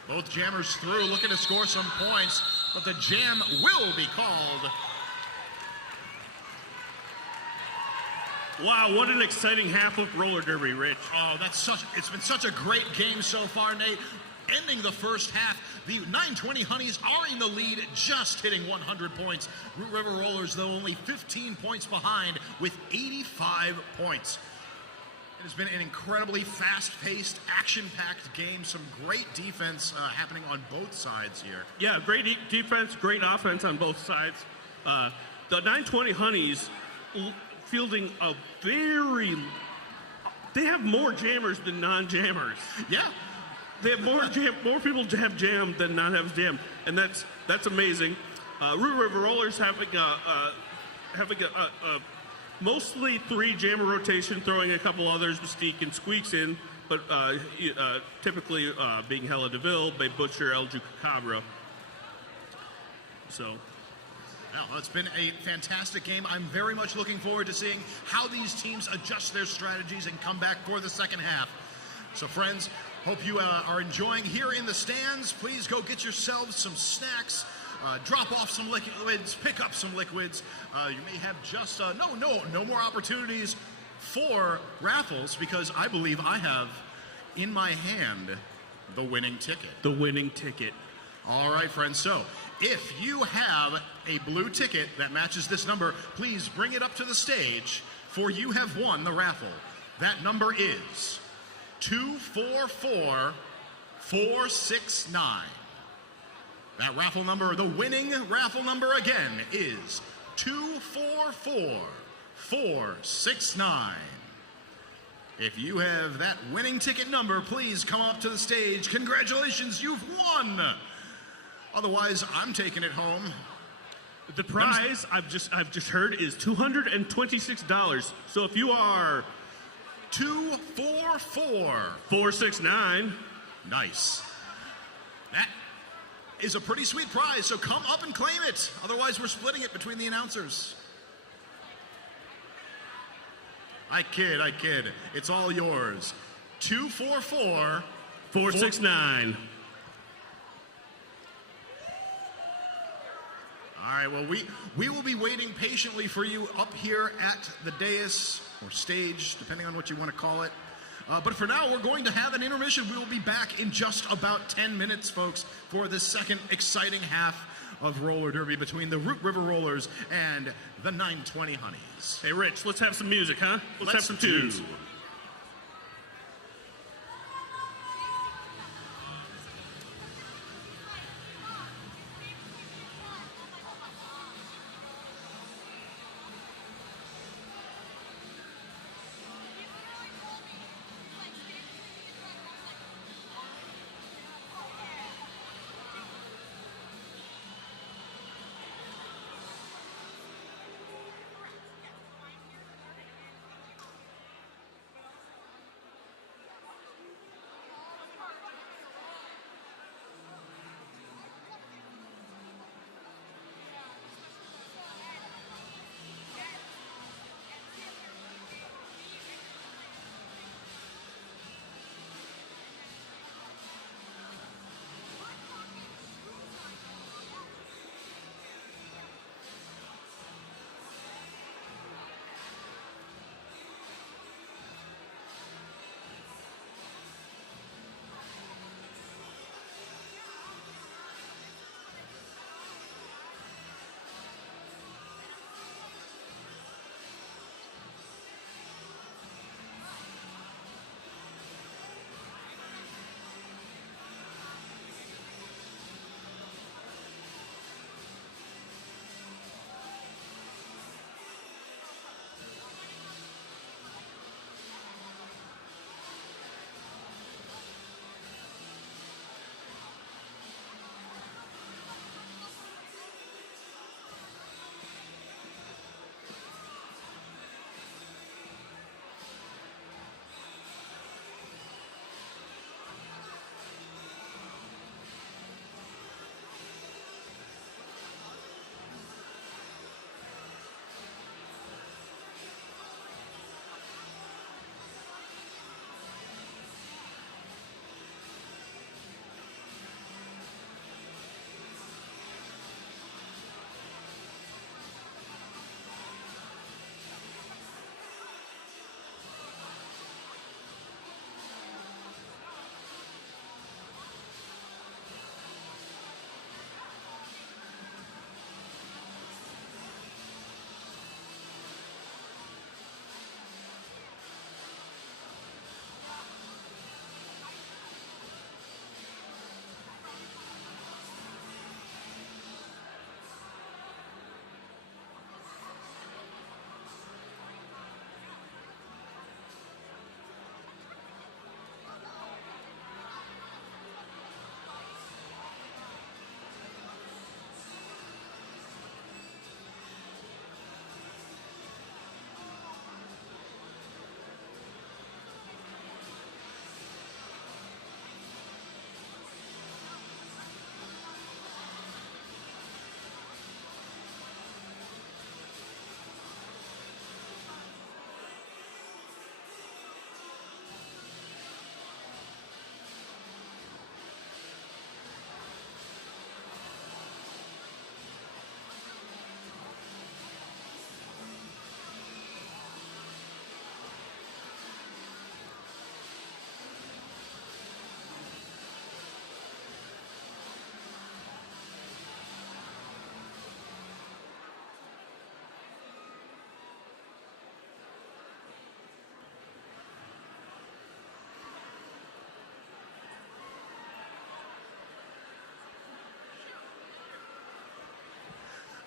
Both jammers through, looking to score some points, but the jam will be called. Wow, what an exciting half of roller derby, Rich. Oh, it's been such a great game so far, Nate. Ending the first half, the 920 Honeys are in the lead, just hitting 100 points. Root River Rollers, though, only 15 points behind with 85 points. It has been an incredibly fast-paced, action-packed game. Some great defense happening on both sides here. Yeah, great defense, great offense on both sides. The 920 Honeys fielding a they have more jammers than non-jammers. Yeah. They have more people to have jam than not have jam, and that's amazing. Root River Rollers having a mostly 3 jammer rotation, throwing a couple others, Mystique and Squeaks in, but typically being Hella DeVille by Butcher, El Chupacabra. So. Well, it's been a fantastic game. I'm very much looking forward to seeing how these teams adjust their strategies and come back for the second half. So, friends, hope you are enjoying here in the stands. Please go get yourselves some snacks, drop off some liquids, pick up some liquids. You may have just no more opportunities for raffles, because I believe I have in my hand the winning ticket. The winning ticket. All right, friends. So if you have a blue ticket that matches this number, please bring it up to the stage, for you have won the raffle. That number is 244469. That raffle number, the winning raffle number again, is 244469. If you have that winning ticket number, please come up to the stage. Congratulations, you've won. Otherwise, I'm taking it home. The prize I've just heard is $226. So if you are 244469. Nice. That is a pretty sweet prize, so come up and claim it. Otherwise, we're splitting it between the announcers. I kid. It's all yours. 244469. All right, well, we will be waiting patiently for you up here at the dais or stage, depending on what you want to call it. But for now, we're going to have an intermission. We will be back in just about 10 minutes, folks, for the second exciting half of roller derby between the Root River Rollers and the 920 Honeys. Hey, Rich, let's have some music, huh? Let's have some tunes. do.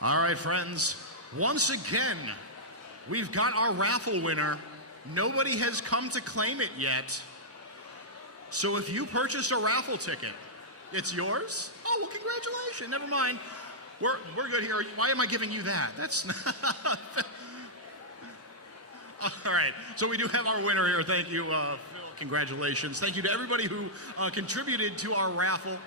All right, friends. Once again, we've got our raffle winner. Nobody has come to claim it yet. So if you purchased a raffle ticket, it's yours? Oh, well, congratulations. Never mind. We're good here. Why am I giving you that? That's not... All right. So we do have our winner here. Thank you, Phil. Congratulations. Thank you to everybody who contributed to our raffle.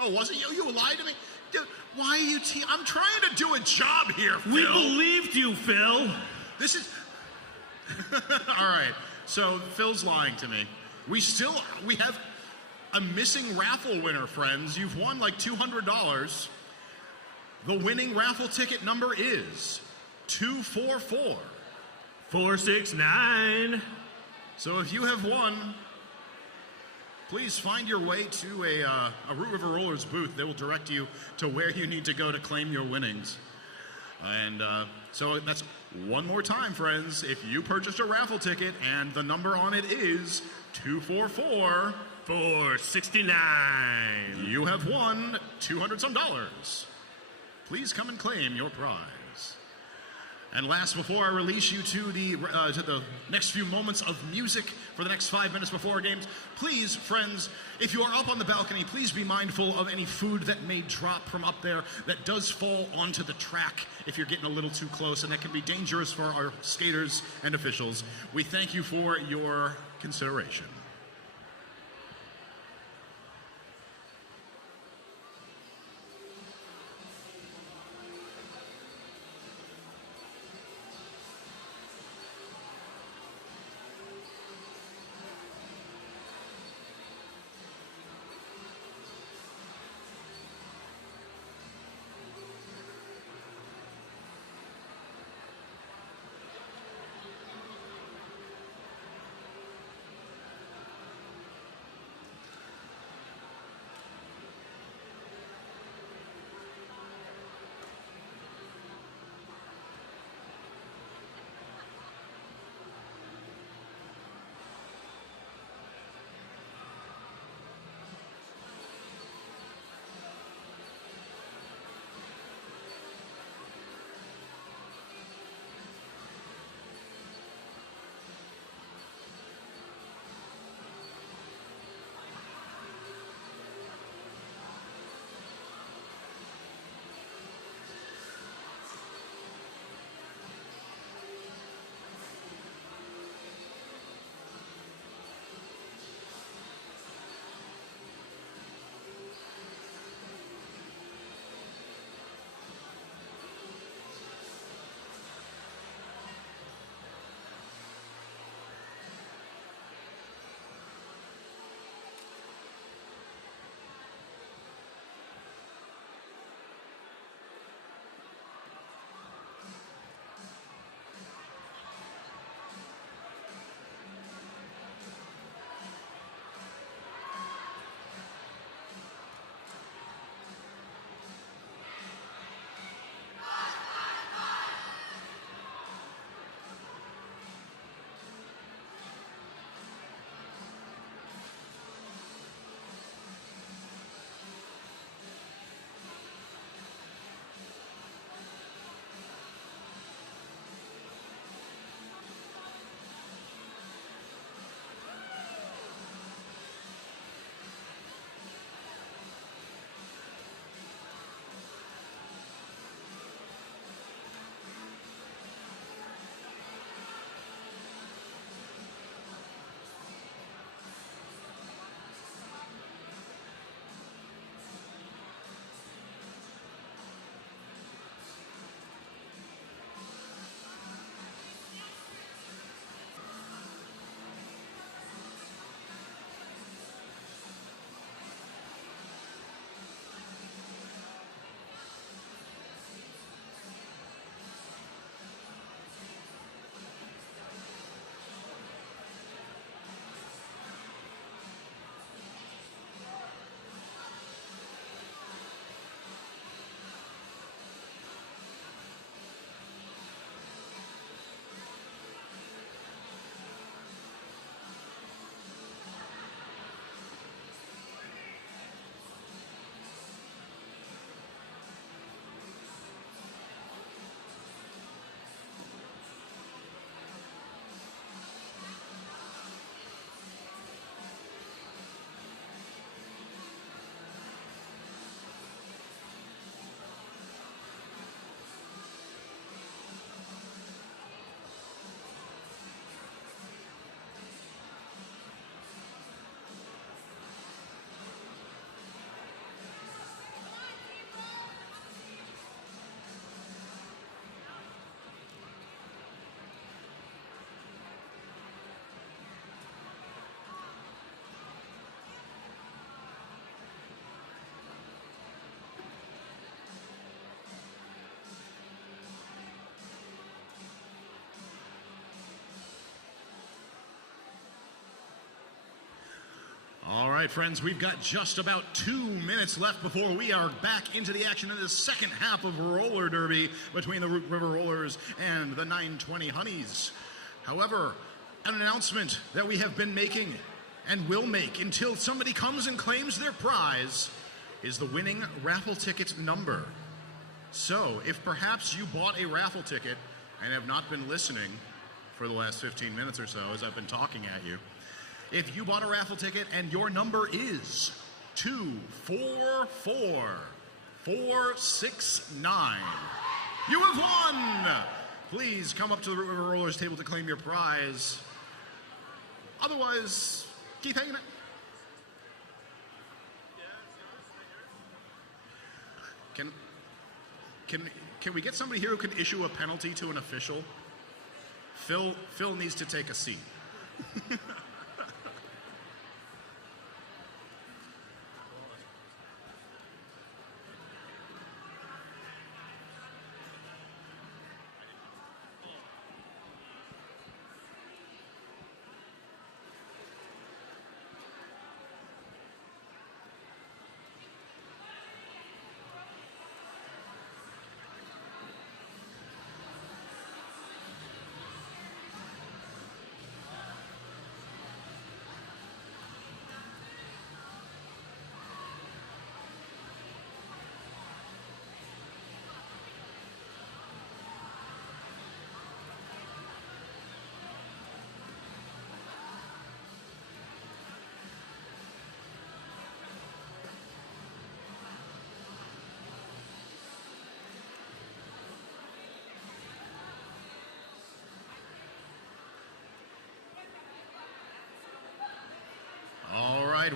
Oh, was it you? You lied to me? Dude, why are you... I'm trying to do a job here, Phil. We believed you, Phil. This is... All right. So Phil's lying to me. We have a missing raffle winner, friends. You've won like $200. The winning raffle ticket number is 244. 469. So if you have won, please find your way to a Root River Rollers booth. They will direct you to where you need to go to claim your winnings. And so that's one more time, friends. If you purchased a raffle ticket and the number on it is 244, 469. you have won $200-some. Please come and claim your prize. And last, before I release you to the next few moments of music for the next 5 minutes before our games, please, friends, if you are up on the balcony, please be mindful of any food that may drop from up there that does fall onto the track if you're getting a little too close, and that can be dangerous for our skaters and officials. We thank you for your consideration. right, friends, we've got just about 2 minutes left before we are back into the action in the second half of roller derby between the Root River Rollers and the 920 Honeys. However, an announcement that we have been making and will make until somebody comes and claims their prize is the winning raffle ticket number. So, if perhaps you bought a raffle ticket and have not been listening for the last 15 minutes or so as I've been talking at you, if you bought a raffle ticket and your number is 244469, you have won! Please come up to the Root River Rollers table to claim your prize. Otherwise, keep hanging it. Can we get somebody here who can issue a penalty to an official? Phil needs to take a seat.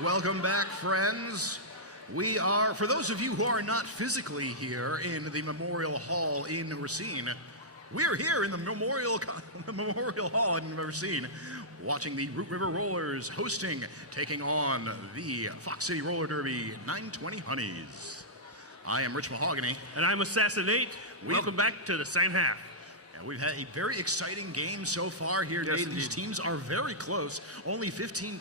Welcome back, friends. We are, for those of you who are not physically here in the Memorial Hall in Racine, we're here in the Memorial Hall in Racine, watching the Root River Rollers taking on the Fox City Roller Derby 920 Honeys. I am Rich Mahogany. And I'm Assassinate. Welcome back to the second half. We've had a very exciting game so far here today. Yes, these teams are very close. Only 15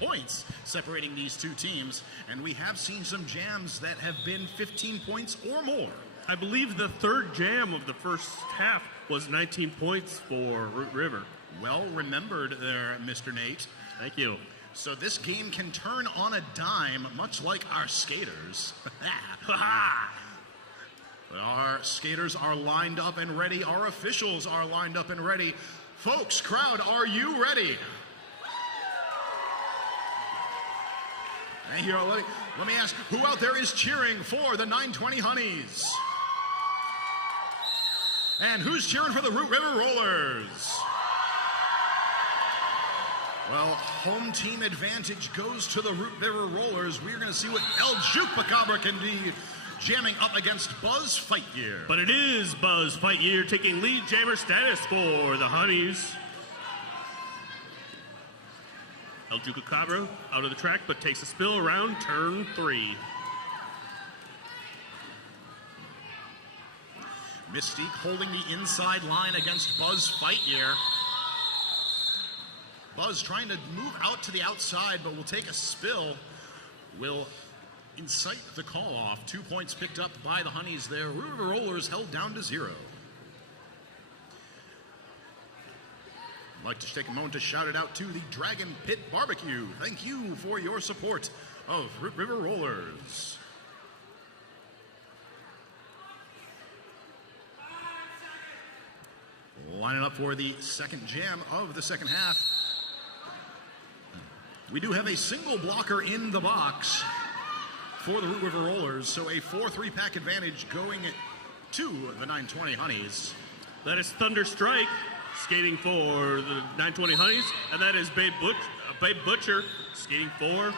points separating these two teams. And we have seen some jams that have been 15 points or more. I believe the third jam of the first half was 19 points for Root River. Well remembered there, Mr. Nate. Thank you. So this game can turn on a dime, much like our skaters. Our skaters are lined up and ready. Our officials are lined up and ready. Folks, crowd, are you ready? And here, let me ask, who out there is cheering for the 920 Honeys? And who's cheering for the Root River Rollers? Well, home team advantage goes to the Root River Rollers. We're going to see what El Jupacabra can do, jamming up against Buzz Fightyear. But it is Buzz Fightyear taking lead jammer status for the Honeys. El Jupacabra out of the track, but takes a spill around turn 3. Mystique holding the inside line against Buzz Fightyear. Buzz trying to move out to the outside, but will take a spill. Will incite the call off. 2 points picked up by the Honeys there. Root River Rollers held down to 0. I'd like to take a moment to shout it out to the Dragon Pit Barbecue. Thank you for your support of Root River Rollers. Lining up for the second jam of the second half. We do have a single blocker in the box for the Root River Rollers, so a 4-3 pack advantage going to the 920 Honeys. That is Thunder Strike skating for the 920 Honeys, and that is Babe Butcher skating for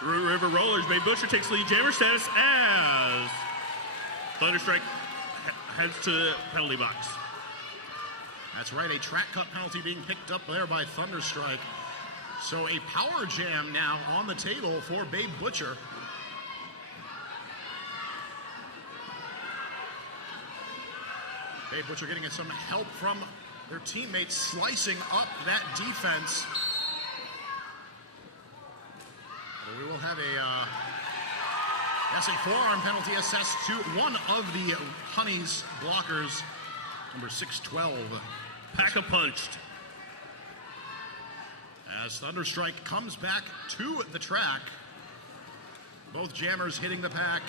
the Root River Rollers. Babe Butcher takes lead jammer status as Thunder Strike heads to the penalty box. That's right, a track cut penalty being picked up there by Thunder Strike. So a power jam now on the table for Babe Butcher. Babe Butcher getting some help from their teammates, slicing up that defense. we will have a forearm penalty assessed to one of the Honeys blockers, number 612. Pack-a-punched. As Thunderstrike comes back to the track. Both jammers hitting the pack.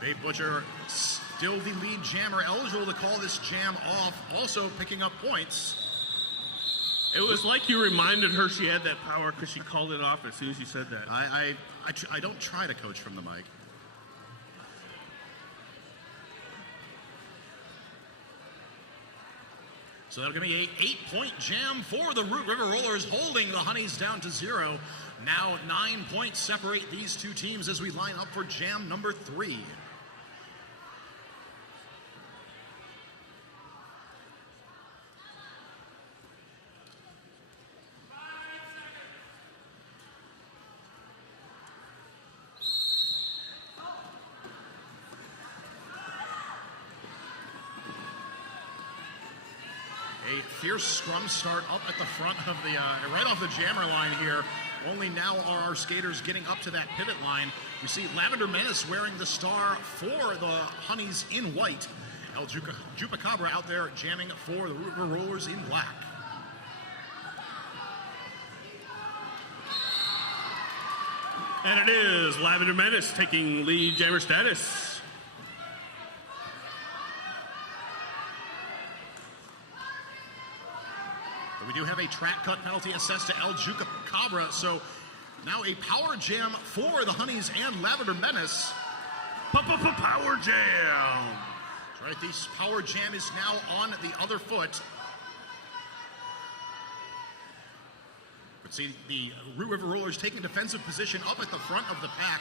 Babe Butcher, still the lead jammer, eligible to call this jam off, also picking up points. It was like you reminded her she had that power because she called it off as soon as you said that. I don't try to coach from the mic. So that'll give me an 8-point jam for the Root River Rollers, holding the Honeys down to 0. Now 9 points separate these two teams as we line up for jam number 3. A fierce scrum start up at the front of the, right off the jammer line here. Only now are our skaters getting up to that pivot line. We see Lavender Menace wearing the star for the Honeys in white. El Jupacabra out there jamming for the Root River Rollers in black. And it is Lavender Menace taking lead jammer status. We do have a track cut penalty assessed to El Jupacabra, so now a power jam for the Honeys and Lavender Menace. Power jam! That's right, this power jam is now on the other foot. But see the Root River Rollers taking defensive position up at the front of the pack,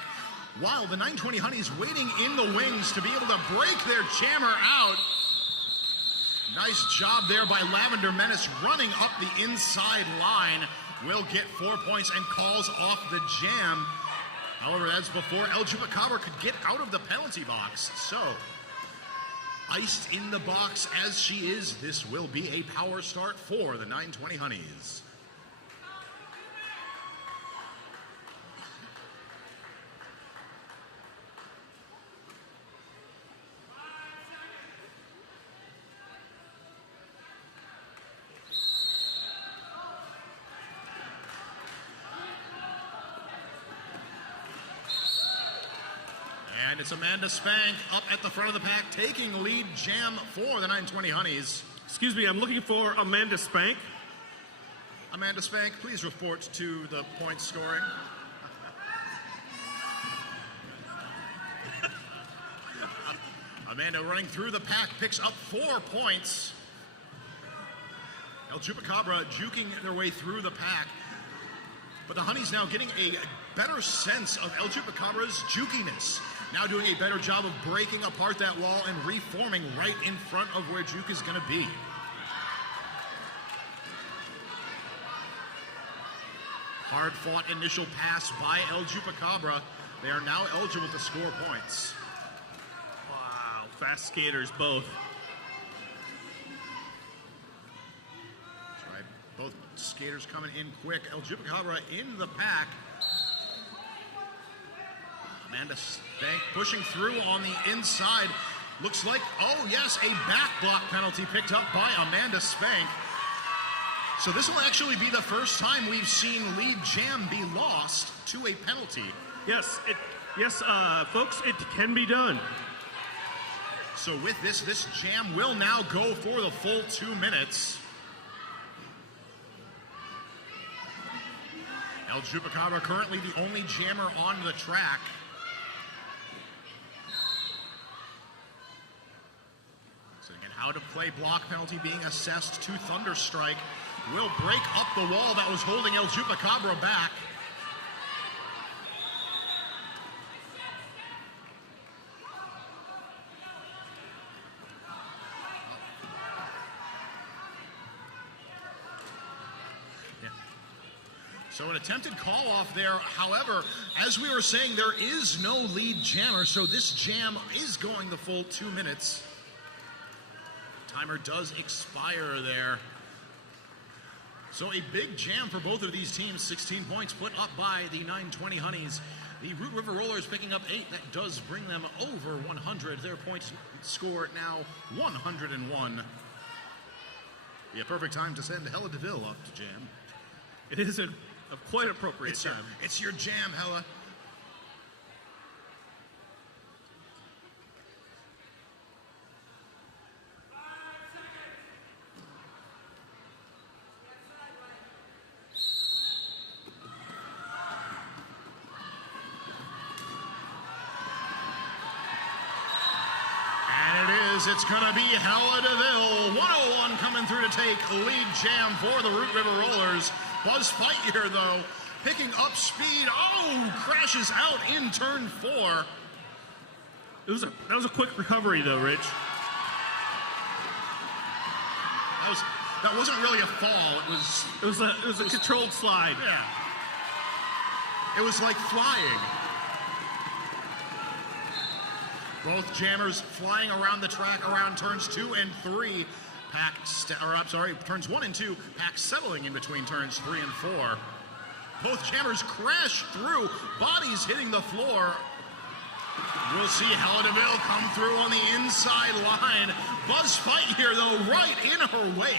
while the 920 Honeys waiting in the wings to be able to break their jammer out. Nice job there by Lavender Menace running up the inside line. Will get 4 points and calls off the jam. However, that's before El Jupacabra could get out of the penalty box. So, iced in the box as she is, this will be a power start for the 920 Honeys. And it's Amanda Spank up at the front of the pack, taking lead jam for the 920 Honeys. Excuse me, I'm looking for Amanda Spank. Amanda Spank, please report to the point scoring. Amanda running through the pack, picks up 4 points. El Jupacabra juking their way through the pack. But the Honeys now getting a better sense of El Jupacabra's jukiness. Now doing a better job of breaking apart that wall and reforming right in front of where juke is going to be. Hard-fought initial pass by El Jupacabra. They are now eligible to score points. Wow, fast skaters both. That's right, both skaters coming in quick. El Jupacabra in the pack. Amanda Spank pushing through on the inside. Looks like, oh yes, a back block penalty picked up by Amanda Spank. So this will actually be the first time we've seen lead jam be lost to a penalty. Yes, folks, it can be done. So with this jam will now go for the full 2 minutes. El Jupacabra currently the only jammer on the track. Out of play block penalty being assessed to Thunderstrike. Will break up the wall that was holding El Jupacabra back. Yeah. So an attempted call off there. However, as we were saying, there is no lead jammer, so this jam is going the full 2 minutes. Timer does expire there. So a big jam for both of these teams. 16 points put up by the 920 Honeys. The Root River Rollers picking up 8. That does bring them over 100. Their points score now 101. Be a perfect time to send Hella DeVille up to jam. It is a quite appropriate time. It's your jam, Hella. It's going to be Hella DeVille. 101 coming through to take lead jam for the Root River Rollers. Buzz fight here, though. Picking up speed. Oh, crashes out in turn 4. That was a quick recovery, though, Rich. That wasn't really a fall. It was a controlled slide. Yeah. It was like flying. Both jammers flying around the track around turns 2 and 3. Turns 1 and 2. Pack settling in between turns 3 and 4. Both jammers crash through, bodies hitting the floor. We'll see Hella DeVille come through on the inside line. Buzz fight here, though, right in her wake.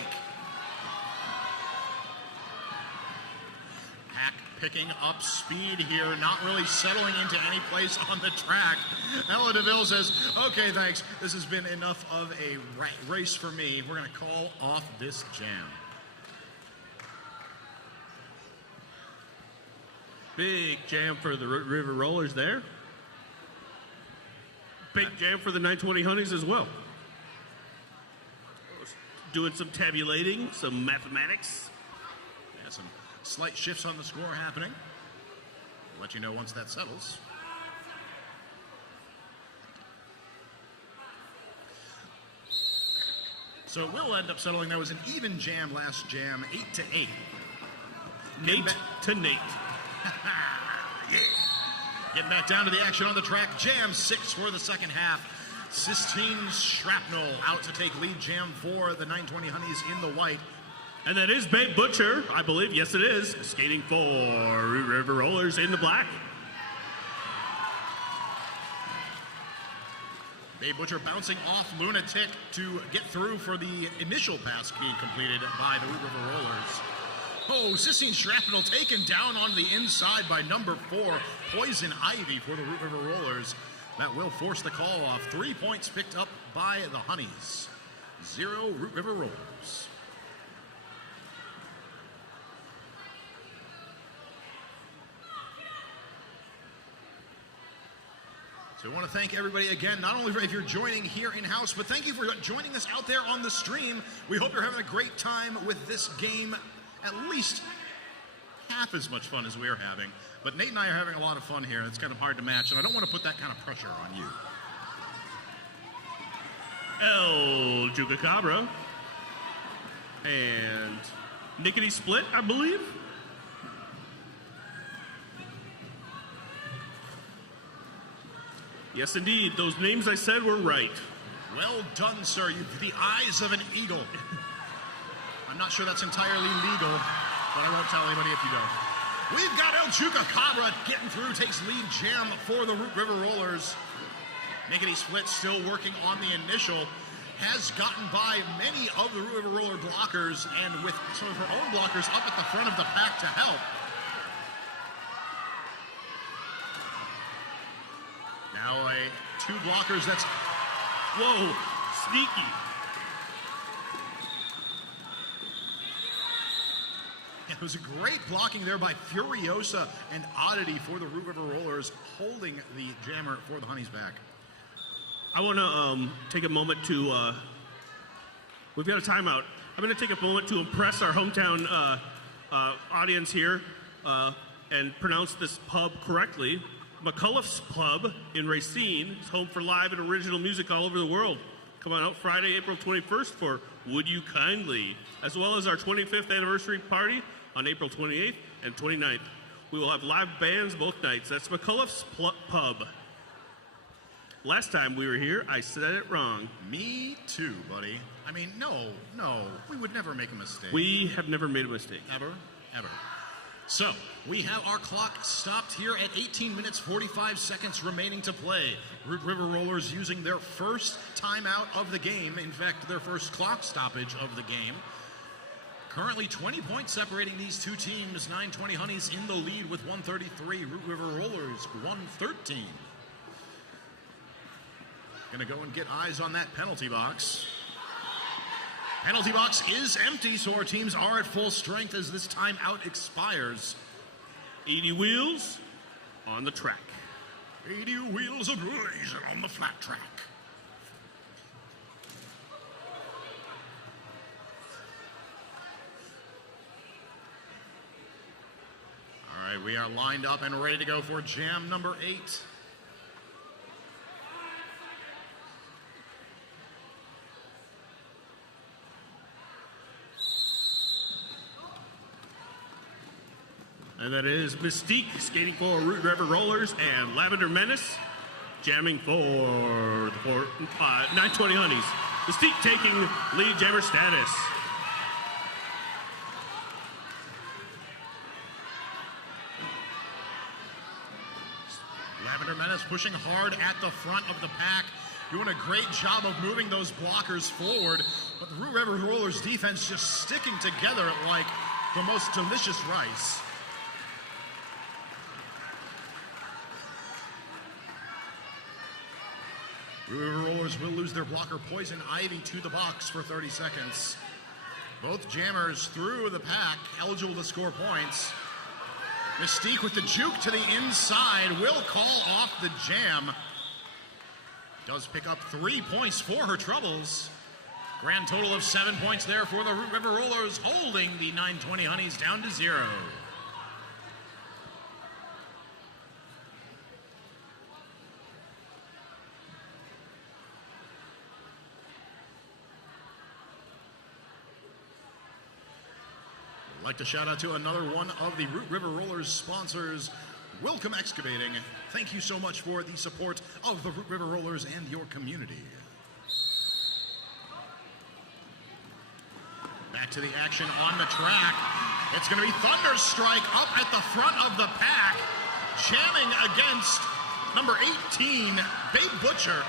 Pack picking up speed here, not really settling into any place on the track. Hella DeVille says, okay, thanks. This has been enough of a race for me. We're going to call off this jam. Big jam for the River Rollers there. Big jam for the 920 Honeys as well. Doing some tabulating, some mathematics. Yeah, some slight shifts on the score happening. We'll let you know once that settles. So it will end up settling. That was an even jam last jam, 8-8. Nate to Nate. Yeah. Getting back down to the action on the track. Jam 6 for the second half. Sistine Shrapnel out to take lead jam for the 920 Honeys in the white. And that is Babe Butcher, I believe. Yes, it is. Skating for Root River Rollers in the black. Babe Butcher bouncing off Lunatic to get through for the initial pass being completed by the Root River Rollers. Oh, Sistine Shrapnel taken down on the inside by number 4, Poison Ivy for the Root River Rollers. That will force the call off. 3 points picked up by the Honeys. 0 Root River Rollers. So we want to thank everybody again, not only if you're joining here in-house, but thank you for joining us out there on the stream. We hope you're having a great time with this game, at least half as much fun as we're having. But Nate and I are having a lot of fun here, and it's kind of hard to match, and I don't want to put that kind of pressure on you. El Chupacabra. And Nickety Split, I believe. Yes, indeed. Those names I said were right. Well done, sir. You've the eyes of an eagle. I'm not sure that's entirely legal, but I won't tell anybody if you don't. We've got El Chupacabra getting through, takes lead jam for the Root River Rollers. Nickety Split still working on the initial. Has gotten by many of the Root River Roller blockers, and with some of her own blockers up at the front of the pack to help. Now two blockers that's... Whoa, sneaky. Yeah, it was a great blocking there by Furiosa and Oddity for the Root River Rollers, holding the jammer for the Honeys back. I want to take a moment to... we've got a timeout. I'm going to take a moment to impress our hometown audience here and pronounce this pub correctly. McCullough's Pub in Racine is home for live and original music all over the world. Come on out Friday, April 21st for Would You Kindly, as well as our 25th anniversary party on April 28th and 29th. We will have live bands both nights. That's McCullough's Pub. Last time we were here, I said it wrong. Me too, buddy. I mean, no, we would never make a mistake. We have never made a mistake. Ever. So, we have our clock stopped here at 18 minutes 45 seconds remaining to play. Root River Rollers using their first timeout of the game. In fact, their first clock stoppage of the game. Currently 20 points separating these two teams. 920 Honeys in the lead with 133. Root River Rollers 113. Gonna go and get eyes on that penalty box. Penalty box is empty, so our teams are at full strength as this timeout expires. 80 wheels on the track. 80 wheels ablazing on the flat track. All right, we are lined up and ready to go for jam number 8. And that is Mystique skating for Root River Rollers and Lavender Menace jamming for the 920 Honeys. Mystique taking lead jammer status. Lavender Menace pushing hard at the front of the pack, doing a great job of moving those blockers forward. But the Root River Rollers defense just sticking together like the most delicious rice. Root River Rollers will lose their blocker Poison Ivy to the box for 30 seconds. Both jammers through the pack, eligible to score points. Mystique with the juke to the inside will call off the jam. Does pick up 3 points for her troubles. Grand total of 7 points there for the Root River Rollers, holding the 920 Honeys down to 0. I'd like to shout out to another one of the Root River Rollers sponsors, Welcome Excavating. Thank you so much for the support of the Root River Rollers and your community. Back to the action on the track. It's going to be Thunderstrike up at the front of the pack, jamming against number 18, Babe Butcher.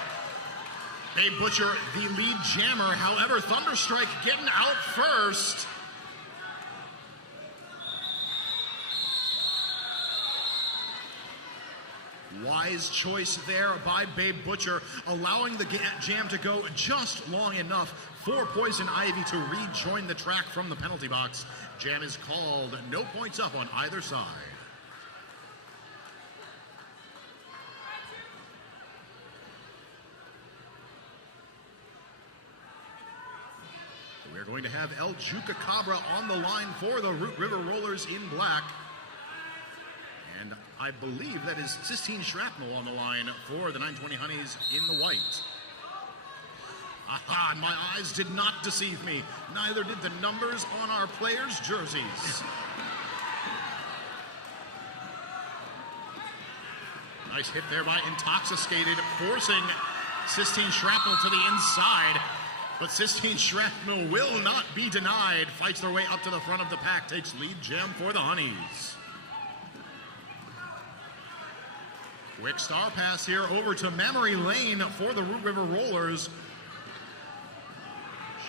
Babe Butcher, the lead jammer. However, Thunderstrike getting out first. Wise choice there by Babe Butcher, allowing the jam to go just long enough for Poison Ivy to rejoin the track from the penalty box. Jam is called. No points up on either side. We're going to have El Jucacabra on the line for the Root River Rollers in black. And I believe that is Sistine Shrapnel on the line for the 920 Honeys in the white. Aha, my eyes did not deceive me. Neither did the numbers on our players' jerseys. Nice hit there by Intoxicated, forcing Sistine Shrapnel to the inside. But Sistine Shrapnel will not be denied. Fights their way up to the front of the pack, takes lead jam for the Honeys. Quick star pass here over to Memory Lane for the Root River Rollers.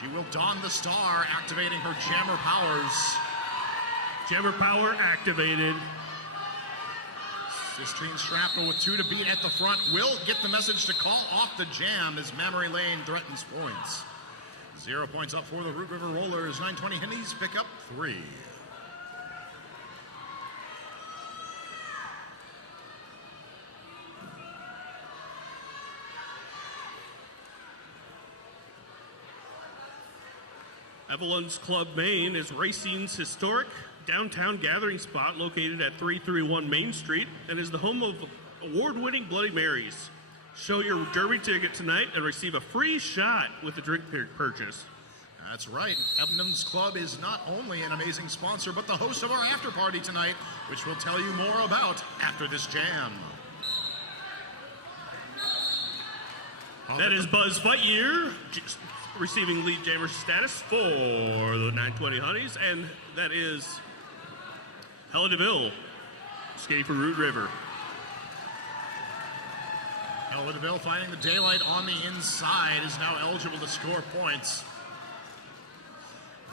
She will don the star, activating her jammer powers. Jammer power activated. Sistine Shrapnel with 2 to beat at the front will get the message to call off the jam as Memory Lane threatens points. 0 points up for the Root River Rollers. 920 Honeys pick up 3. Evelyn's Club Main is Racine's historic downtown gathering spot located at 331 Main Street and is the home of award-winning Bloody Marys. Show your Derby ticket tonight and receive a free shot with a drink purchase. That's right. Evelyn's Club is not only an amazing sponsor, but the host of our after party tonight, which we'll tell you more about after this jam. That is Buzz Lightyear receiving lead jammer status for the 920 Honeys, and that is Hella DeVille skating for Root River. Hella DeVille finding the daylight on the inside is now eligible to score points.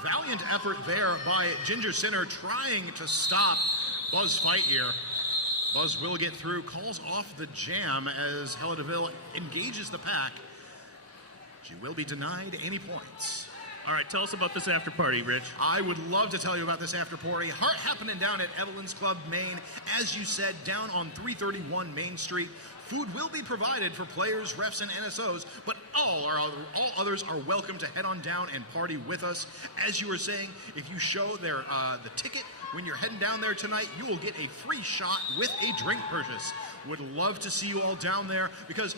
Valiant effort there by Ginger Sinner trying to stop Buzz Lightyear. Buzz will get through, calls off the jam as Hella DeVille engages the pack. She will be denied any points. All right, tell us about this after party, Rich. I would love to tell you about this after party. Happening down at Evelyn's Club, Maine. As you said, down on 331 Main Street. Food will be provided for players, refs, and NSOs, but all others are welcome to head on down and party with us. As you were saying, if you show the ticket when you're heading down there tonight, you will get a free shot with a drink purchase. Would love to see you all down there because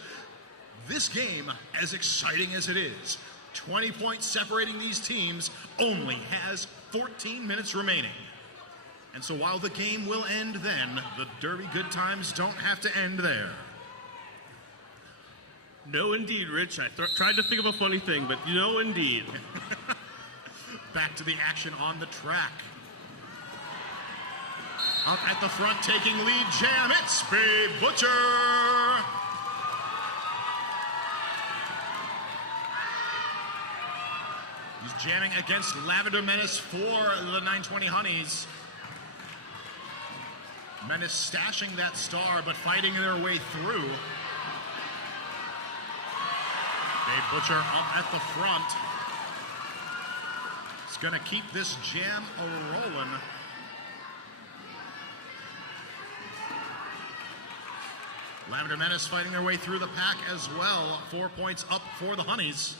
this game, as exciting as it is, 20 points separating these teams, only has 14 minutes remaining. And so while the game will end then, the Derby good times don't have to end there. No, indeed, Rich. I tried to think of a funny thing, but no, indeed. Back to the action on the track. Up at the front, taking lead jam, it's Babe Butcher. He's jamming against Lavender Menace for the 920 Honeys. Menace stashing that star, but fighting their way through. Babe Butcher up at the front. He's going to keep this jam a-rolling. Lavender Menace fighting their way through the pack as well. 4 points up for the Honeys.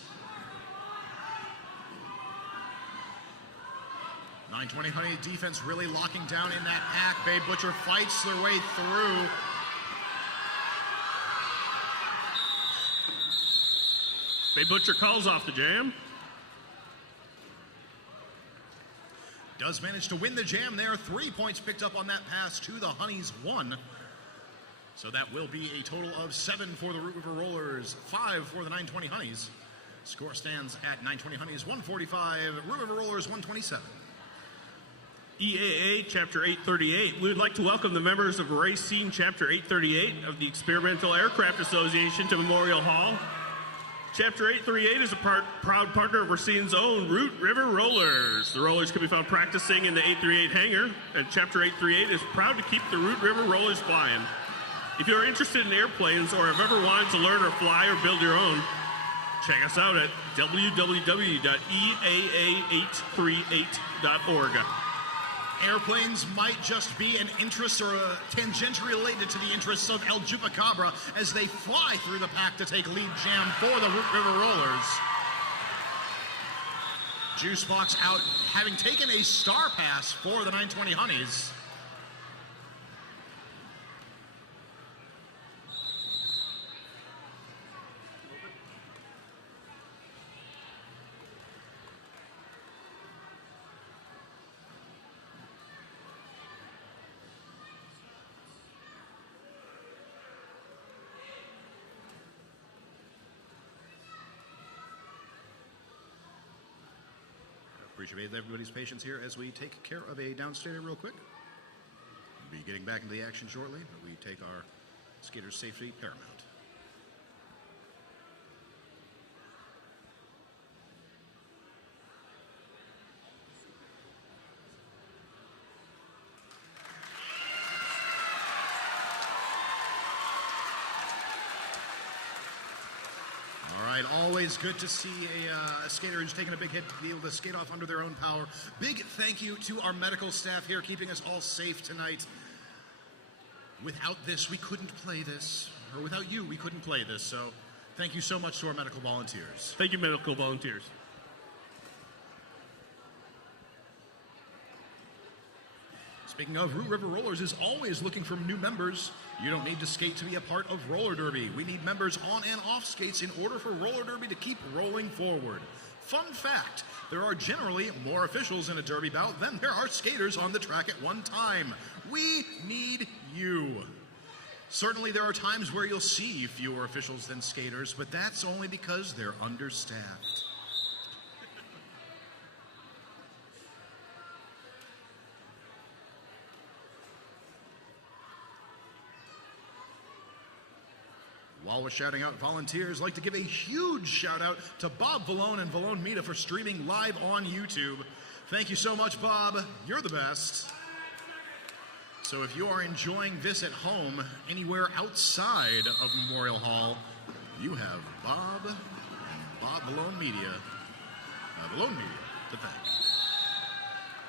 920 Honey defense really locking down in that pack. Babe Butcher fights their way through. Babe Butcher calls off the jam. Does manage to win the jam there. 3 points picked up on that pass to the Honeys, 1. So that will be a total of 7 for the Root River Rollers, 5 for the 920 Honeys. Score stands at 920 Honeys 145, Root River Rollers 127. EAA Chapter 838. We would like to welcome the members of Racine Chapter 838 of the Experimental Aircraft Association to Memorial Hall. Chapter 838 is a proud partner of Racine's own Root River Rollers. The Rollers can be found practicing in the 838 hangar, and Chapter 838 is proud to keep the Root River Rollers flying. If you're interested in airplanes or have ever wanted to learn or fly or build your own, check us out at www.eaa838.org. Airplanes might just be an interest or tangentially related to the interests of El Chupacabra as they fly through the pack to take lead jam for the Root River Rollers. Juicebox out, having taken a star pass for the 920 Honeys. Appreciate everybody's patience here as we take care of a downstater real quick. We'll be getting back into the action shortly, but we take our skaters' safety paramount. Always good to see a skater who's taking a big hit to be able to skate off under their own power. Big thank you to our medical staff here keeping us all safe tonight. Without this, we couldn't play this. Or without you, we couldn't play this. So thank you so much to our medical volunteers. Thank you, medical volunteers. Speaking of, Root River Rollers is always looking for new members. You don't need to skate to be a part of roller derby. We need members on and off skates in order for roller derby to keep rolling forward. Fun fact, there are generally more officials in a derby bout than there are skaters on the track at one time. We need you. Certainly there are times where you'll see fewer officials than skaters, but that's only because they're understaffed. While we're shouting out volunteers, I'd like to give a huge shout out to Bob Vallone and Vallone Media for streaming live on YouTube. Thank you so much, Bob. You're the best. So if you are enjoying this at home, anywhere outside of Memorial Hall, you have Bob and Bob Vallone Media, to thank.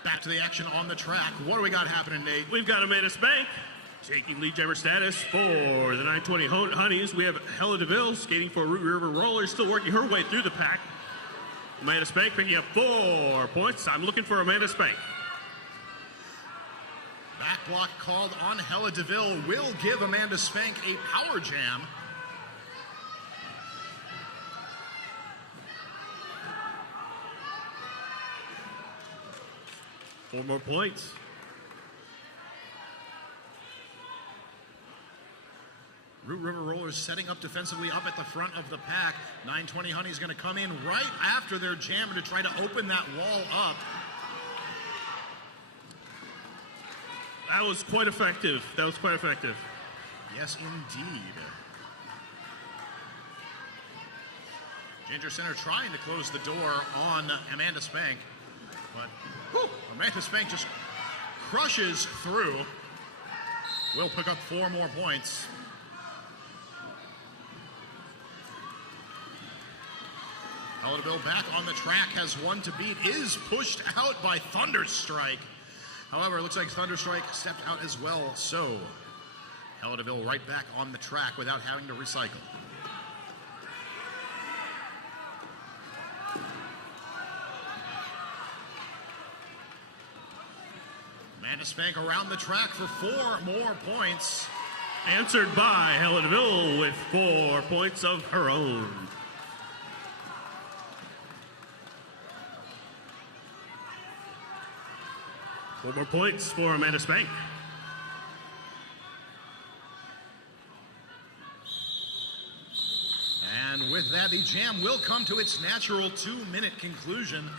Back to the action on the track. What do we got happening, Nate? We've got Amanda Spank taking lead jammer status for the 920 Honeys. We have Hella DeVille skating for Root River Rollers, still working her way through the pack. Amanda Spank picking up 4 points. I'm looking for Amanda Spank. Back block called on Hella DeVille will give Amanda Spank a power jam. Four more points. Root River Rollers setting up defensively up at the front of the pack. 920 Honey's going to come in right after their jammer to try to open that wall up. That was quite effective. Yes, indeed. Ginger Center trying to close the door on Amanda Spank, but Amanda Spank just crushes through. Will pick up 4 more points. Hella DeVille back on the track, has one to beat, is pushed out by Thunderstrike. However, it looks like Thunderstrike stepped out as well, so Hella DeVille right back on the track without having to recycle. Amanda Spank around the track for 4 more points. Answered by Hella DeVille with 4 points of her own. Four more points for Amanda Spank. And with that, the jam will come to its natural 2-minute conclusion.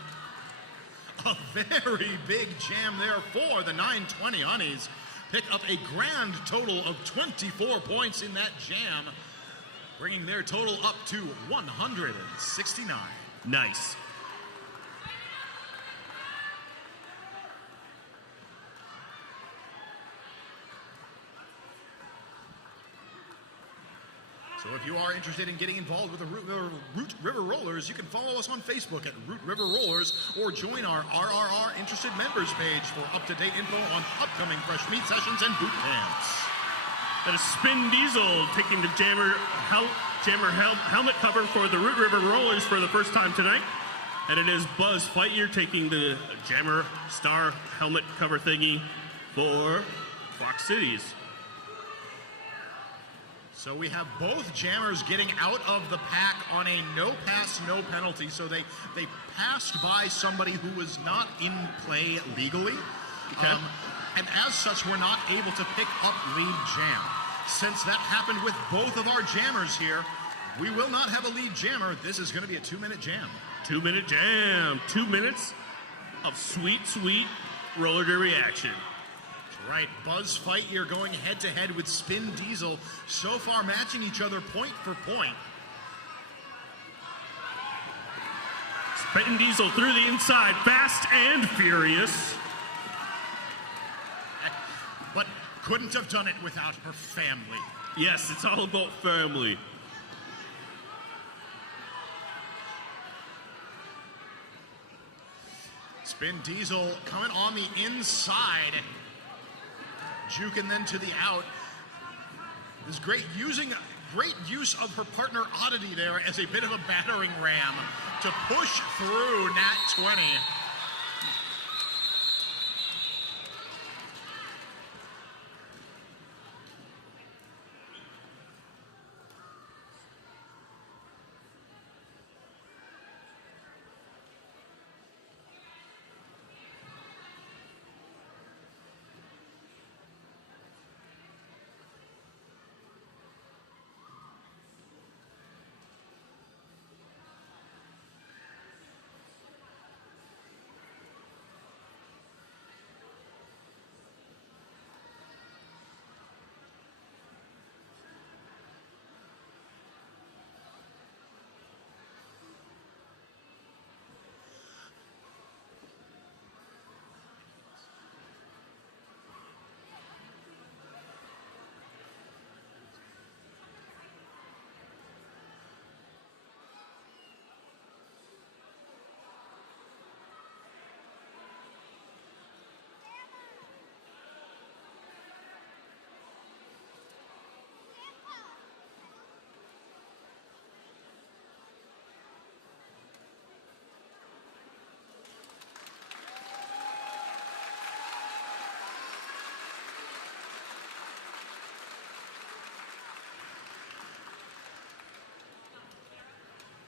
A very big jam there for the 920 Honeys. Pick up a grand total of 24 points in that jam, bringing their total up to 169. Nice. So if you are interested in getting involved with the Root River Rollers, you can follow us on Facebook at Root River Rollers or join our RRR Interested Members page for up-to-date info on upcoming fresh meat sessions and boot camps. That is Spin Diesel taking the jammer helmet cover for the Root River Rollers for the first time tonight. And it is Buzz Lightyear taking the jammer star helmet cover thingy for Fox Cities. So we have both jammers getting out of the pack on a no pass, no penalty. So they passed by somebody who was not in play legally. Okay. And as such, we're not able to pick up lead jam. Since that happened with both of our jammers here, we will not have a lead jammer. This is going to be a 2-minute jam. 2-minute jam. 2 minutes of sweet, sweet roller derby action. Right, Buzz Lightyear going head-to-head with Spin Diesel, so far matching each other point for point. Spin Diesel through the inside, fast and furious. But couldn't have done it without her family. Yes, it's all about family. Spin Diesel coming on the inside. Juke and then to the out. This great use of her partner Oddity there as a bit of a battering ram to push through Nat 20.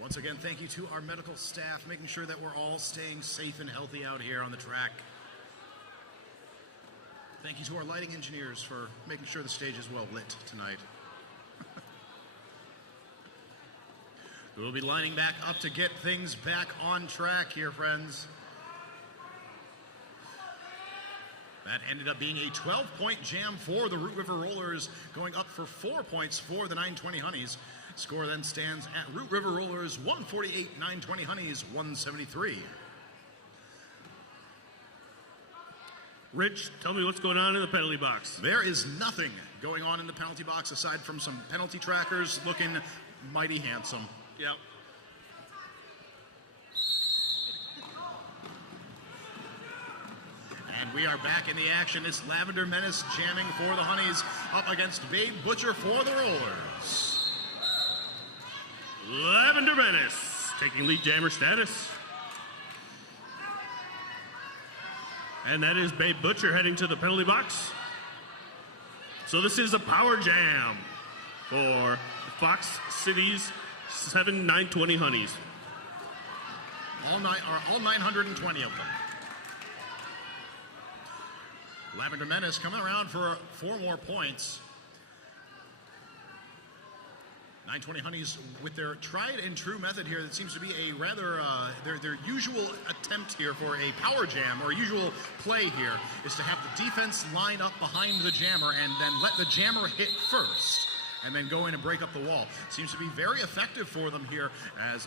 Once again, thank you to our medical staff, making sure that we're all staying safe and healthy out here on the track. Thank you to our lighting engineers for making sure the stage is well lit tonight. We'll be lining back up to get things back on track here, friends. That ended up being a 12-point jam for the Root River Rollers, going up for 4 points for the 920 Honeys. Score then stands at Root River Rollers 148, 920 Honeys 173. Rich, tell me what's going on in the penalty box. There is nothing going on in the penalty box aside from some penalty trackers looking mighty handsome. Yep. And we are back in the action. It's Lavender Menace jamming for the Honeys up against Babe Butcher for the Rollers. Lavender Menace taking lead jammer status. And that is Babe Butcher heading to the penalty box. So this is a power jam for Fox City's 920 Honeys. All 920 of them. Lavender Menace coming around for 4 more points. 920 Honeys with their tried and true method here that seems to be a rather, their usual attempt here for a power jam, or usual play here, is to have the defense line up behind the jammer and then let the jammer hit first and then go in and break up the wall. Seems to be very effective for them here, as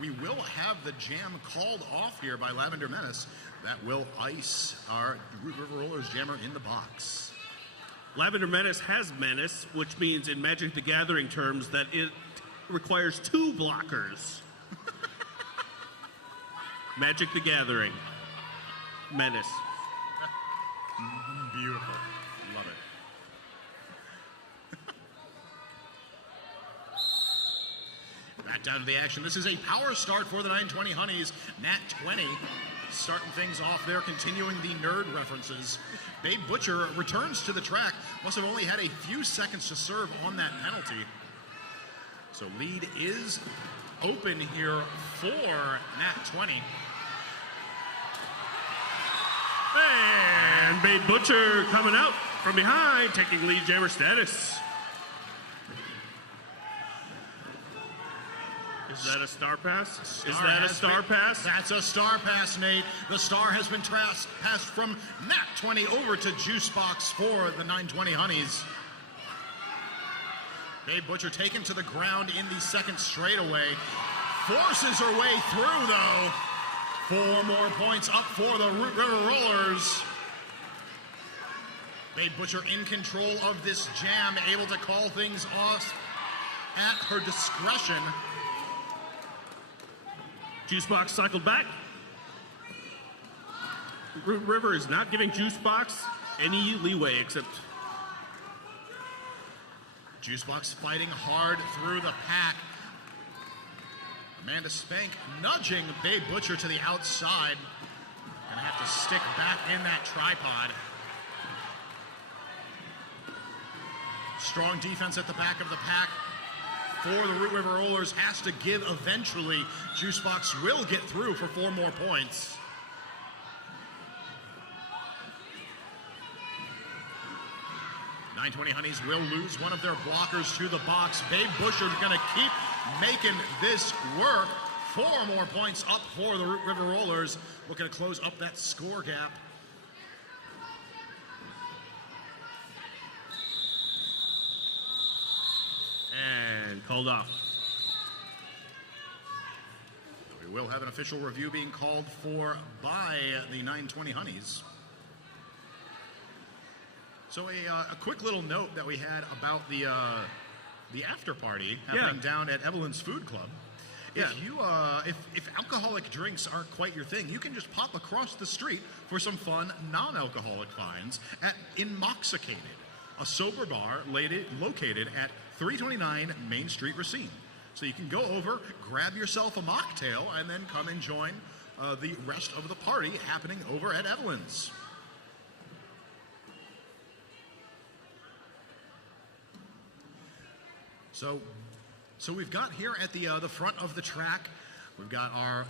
we will have the jam called off here by Lavender Menace. That will ice our Root River Rollers jammer in the box. Lavender Menace has menace, which means in Magic the Gathering terms that it requires 2 blockers. Magic the Gathering. Menace. Beautiful. Love it. Back down to the action. This is a power start for the 920 Honeys. Nat 20 starting things off there, continuing the nerd references. Babe Butcher returns to the track. Must have only had a few seconds to serve on that penalty. So lead is open here for Nat 20. And Babe Butcher coming out from behind, taking lead jammer status. Is that a star pass? Is that a star pass? That's a star pass, Nate. The star has been passed from Nat 20 over to Juice Box for the 920 Honeys. Babe Butcher taken to the ground in the second straightaway. Forces her way through, though. 4 more points up for the Root River Rollers. Babe Butcher in control of this jam, able to call things off at her discretion. Juicebox cycled back. Root River is not giving Juicebox any leeway, except Juicebox fighting hard through the pack. Amanda Spank nudging Babe Butcher to the outside. Gonna have to stick back in that tripod. Strong defense at the back of the pack for the Root River Rollers has to give eventually. Juicebox will get through for 4 more points. .920 Honeys will lose one of their blockers to the box. Babe Butcher's going to keep making this work. 4 more points up for the Root River Rollers, looking to close up that score gap. and called off. We will have an official review being called for by the 920 Honeys. So a quick little note that we had about the after party happening down at Evelyn's Food Club. Yeah. If you if alcoholic drinks aren't quite your thing, you can just pop across the street for some fun non-alcoholic finds at Inmoxicated, a sober bar located at 329 Main Street, Racine. So you can go over, grab yourself a mocktail, and then come and join the rest of the party happening over at Evelyn's. So So we've got here at the front of the track, we've got our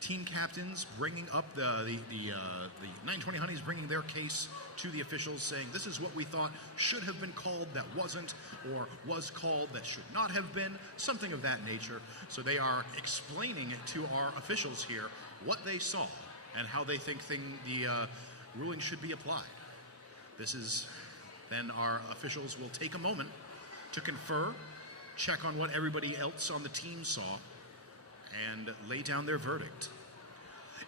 team captains bringing up the 920 Honeys, bringing their case to the officials, saying this is what we thought should have been called that wasn't, or was called that should not have been, something of that nature. So they are explaining to our officials here what they saw and how they think the ruling should be applied. Then our officials will take a moment to confer, check on what everybody else on the team saw, and lay down their verdict.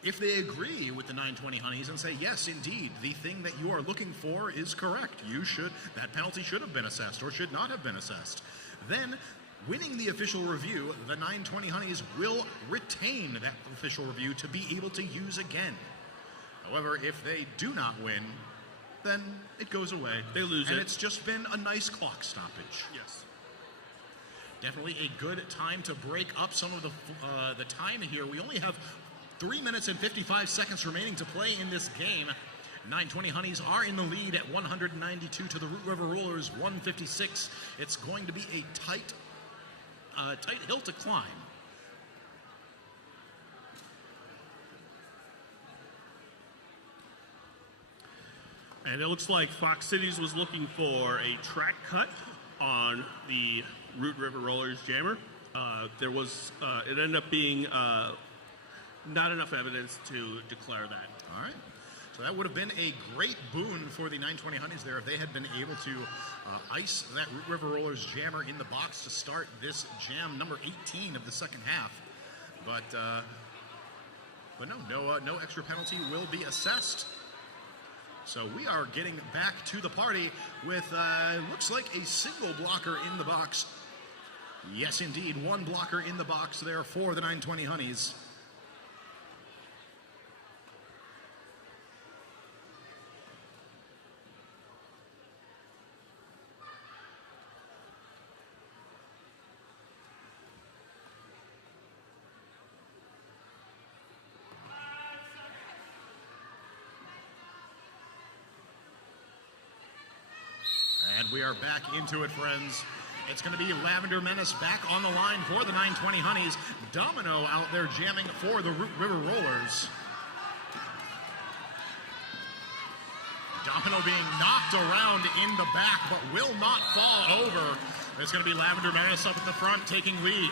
If they agree with the 920 Honeys and say, yes, indeed, the thing that you are looking for is correct, that penalty should have been assessed or should not have been assessed, then winning the official review, the 920 Honeys will retain that official review to be able to use again. However, if they do not win, then it goes away. They lose and it. it's just been a nice clock stoppage. Yes. Definitely a good time to break up some of the time here. We only have 3 minutes and 55 seconds remaining to play in this game. 920 Honeys are in the lead at 192 to the Root River Rollers 156. It's going to be a tight hill to climb. And it looks like Fox Cities was looking for a track cut on the Root River Rollers jammer. It ended up being not enough evidence to declare that. All right. So that would have been a great boon for the 920 Honeys there if they had been able to ice that Root River Rollers jammer in the box to start this jam number 18 of the second half. But no extra penalty will be assessed. So we are getting back to the party with, looks like a single blocker in the box. Yes, indeed, one blocker in the box there for the 920 Honeys. And we are back into it, friends. It's going to be Lavender Menace back on the line for the 920 Honeys. Domino out there jamming for the Root River Rollers. Domino being knocked around in the back, but will not fall over. It's going to be Lavender Menace up at the front, taking lead.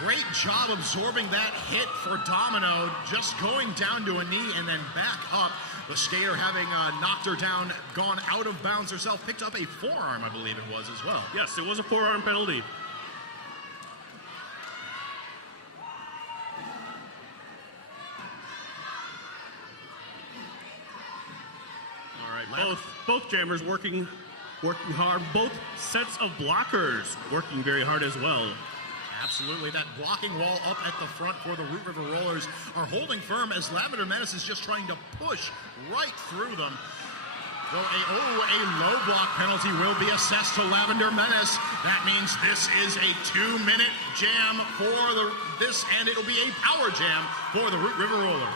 Great job absorbing that hit for Domino, just going down to a knee and then back up. The skater having knocked her down, gone out of bounds herself, picked up a forearm, I believe it was, as well. Yes, it was a forearm penalty. All right, both jammers working hard. Both sets of blockers working very hard as well. Absolutely, that blocking wall up at the front for the Root River Rollers are holding firm as Lavender Menace is just trying to push right through them. Though a low block penalty will be assessed to Lavender Menace. That means this is a 2-minute jam for this, and it'll be a power jam for the Root River Rollers.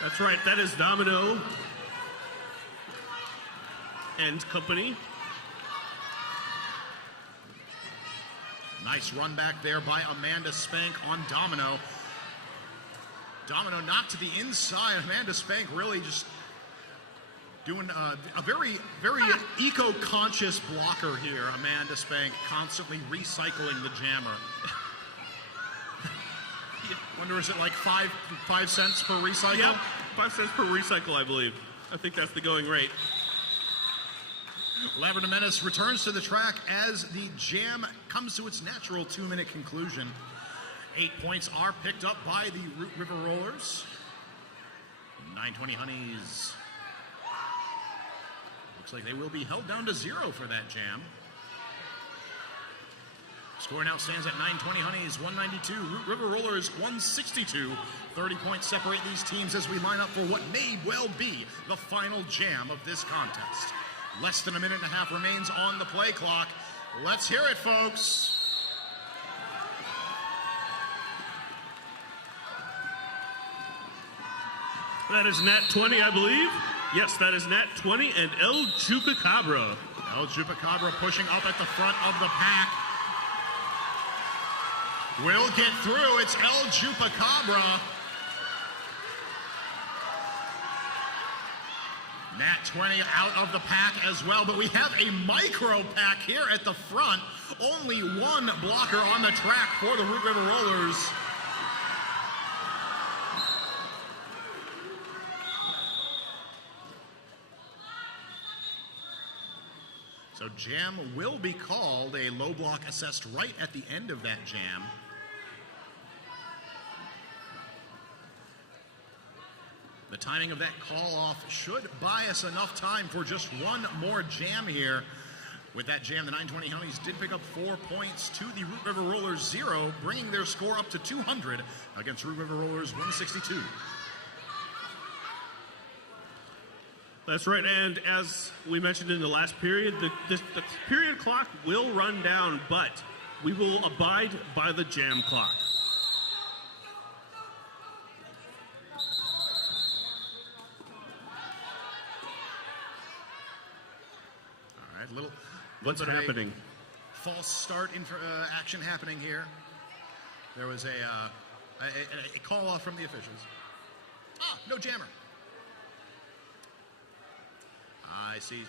That's right, that is Domino and company. Nice run back there by Amanda Spank on Domino. Domino knocked to the inside. Amanda Spank really just doing a very, very eco-conscious blocker here. Amanda Spank constantly recycling the jammer. Wonder, is it like 5 cents per recycle? Yep, 5 cents per recycle, I believe. I think that's the going rate. Lavender Menace returns to the track as the jam comes to its natural 2-minute conclusion. 8 points are picked up by the Root River Rollers. 920 Honeys. Looks like they will be held down to 0 for that jam. Score now stands at 920 Honeys, 192. Root River Rollers, 162. 30 points separate these teams as we line up for what may well be the final jam of this contest. Less than a minute and a half remains on the play clock. Let's hear it, folks. That is Nat 20, I believe. Yes, that is Nat 20 and El Chupacabra. El Chupacabra pushing up at the front of the pack. Will get through. It's El Chupacabra. Nat 20 out of the pack as well, but we have a micro pack here at the front. Only one blocker on the track for the Root River Rollers. So jam will be called, a low block assessed right at the end of that jam. The timing of that call-off should buy us enough time for just one more jam here. With that jam, the 920 Honeys did pick up 4 points to the Root River Rollers 0, bringing their score up to 200 against Root River Rollers 162. That's right, and as we mentioned in the last period, the period clock will run down, but we will abide by the jam clock. All right, little What's bit of happening? a false start action happening here. There was a call off from the officials. Ah, no jammer. I see.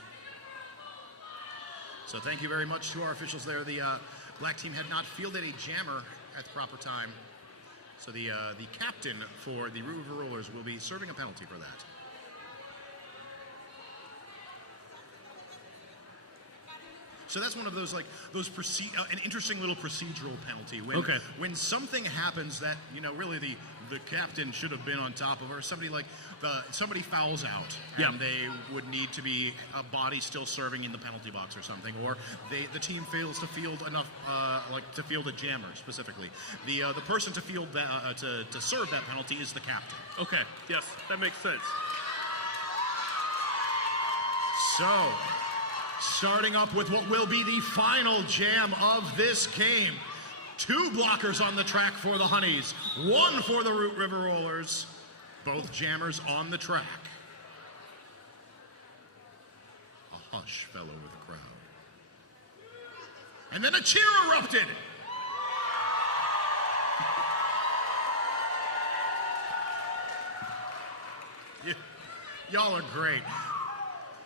So thank you very much to our officials there. The black team had not fielded a jammer at the proper time. So the captain for the Root River Rollers will be serving a penalty for that. So that's one of those, like, an interesting little procedural penalty. When something happens that, really the captain should have been on top of, or somebody fouls out, and they would need to be a body still serving in the penalty box or something, or the team fails to field enough, to field a jammer specifically. The person to field to serve that penalty is the captain. Okay, yes, that makes sense. So, starting up with what will be the final jam of this game. 2 blockers on the track for the Honeys, 1 for the Root River Rollers. Both jammers on the track. A hush fell over the crowd. And then a cheer erupted. Y'all are great.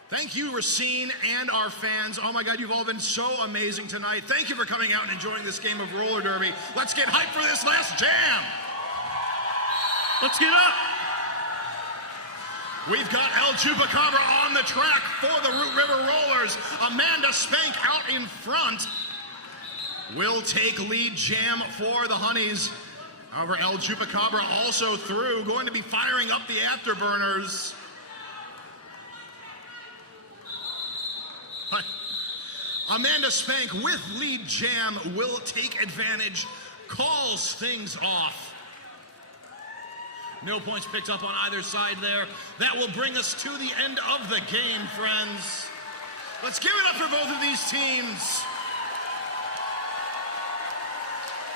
Thank you, Racine, and our fans. Oh my God, you've all been so amazing tonight. Thank you for coming out and enjoying this game of roller derby. Let's get hyped for this last jam. Let's get up. We've got El Chupacabra on the track for the Root River Rollers. Amanda Spank out in front will take lead jam for the Honeys. However, El Chupacabra also through, going to be firing up the afterburners. Amanda Spank with lead jam will take advantage, calls things off. No points picked up on either side there. That will bring us to the end of the game, friends. Let's give it up for both of these teams.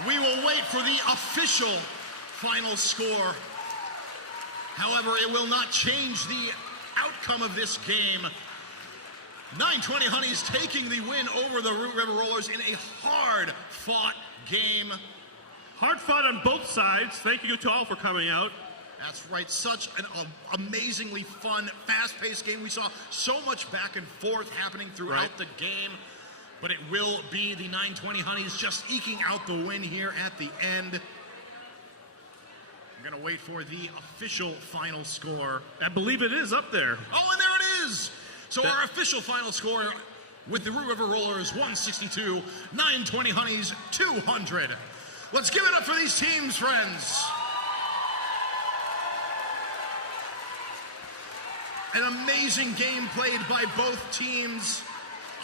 We will wait for the official final score. However, it will not change the outcome of this game. 920 Honeys taking the win over the Root River Rollers in a hard-fought game. Hard fought on both sides. Thank you to all for coming out. That's right. Such an amazingly fun, fast-paced game. We saw so much back and forth happening throughout the game. But it will be the 920 Honeys just eking out the win here at the end. I'm going to wait for the official final score. I believe it is up there. Oh, and there it is! So our official final score with the Root River Rollers 162, 920 Honeys 200. Let's give it up for these teams, friends. An amazing game played by both teams.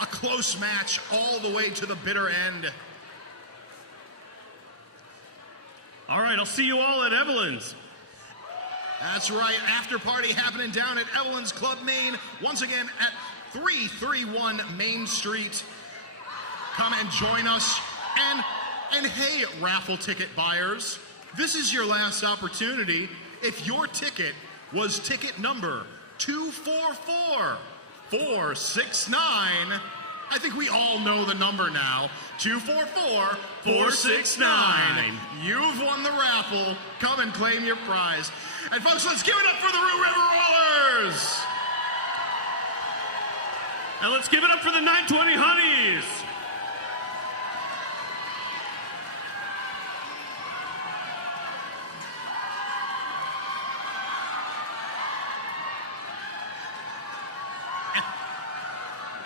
A close match all the way to the bitter end. All right, I'll see you all at Evelyn's. That's right, after party happening down at Evelyn's Club Main, once again at 331 Main Street. come and join us. And hey, raffle ticket buyers, this is your last opportunity. If your ticket was ticket number 244469, I think we all know the number now. 244469. You've won the raffle. Come and claim your prize. And folks, let's give it up for the Root River Rollers. And let's give it up for the 920 Honeys.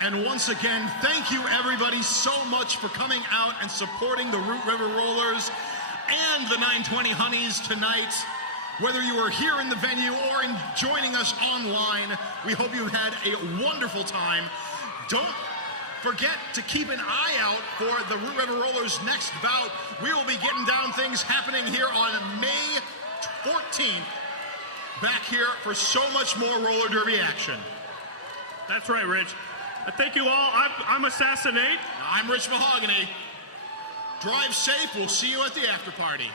And once again, thank you everybody so much for coming out and supporting the Root River Rollers and the 920 Honeys tonight. Whether you are here in the venue or joining us online, we hope you had a wonderful time. Don't forget to keep an eye out for the Root River Rollers' next bout. We will be getting down things happening here on May 14th. Back here for so much more roller derby action. That's right, Rich. Thank you all. I'm Assassinate. I'm Rich Mahogany. Drive safe. We'll see you at the after party.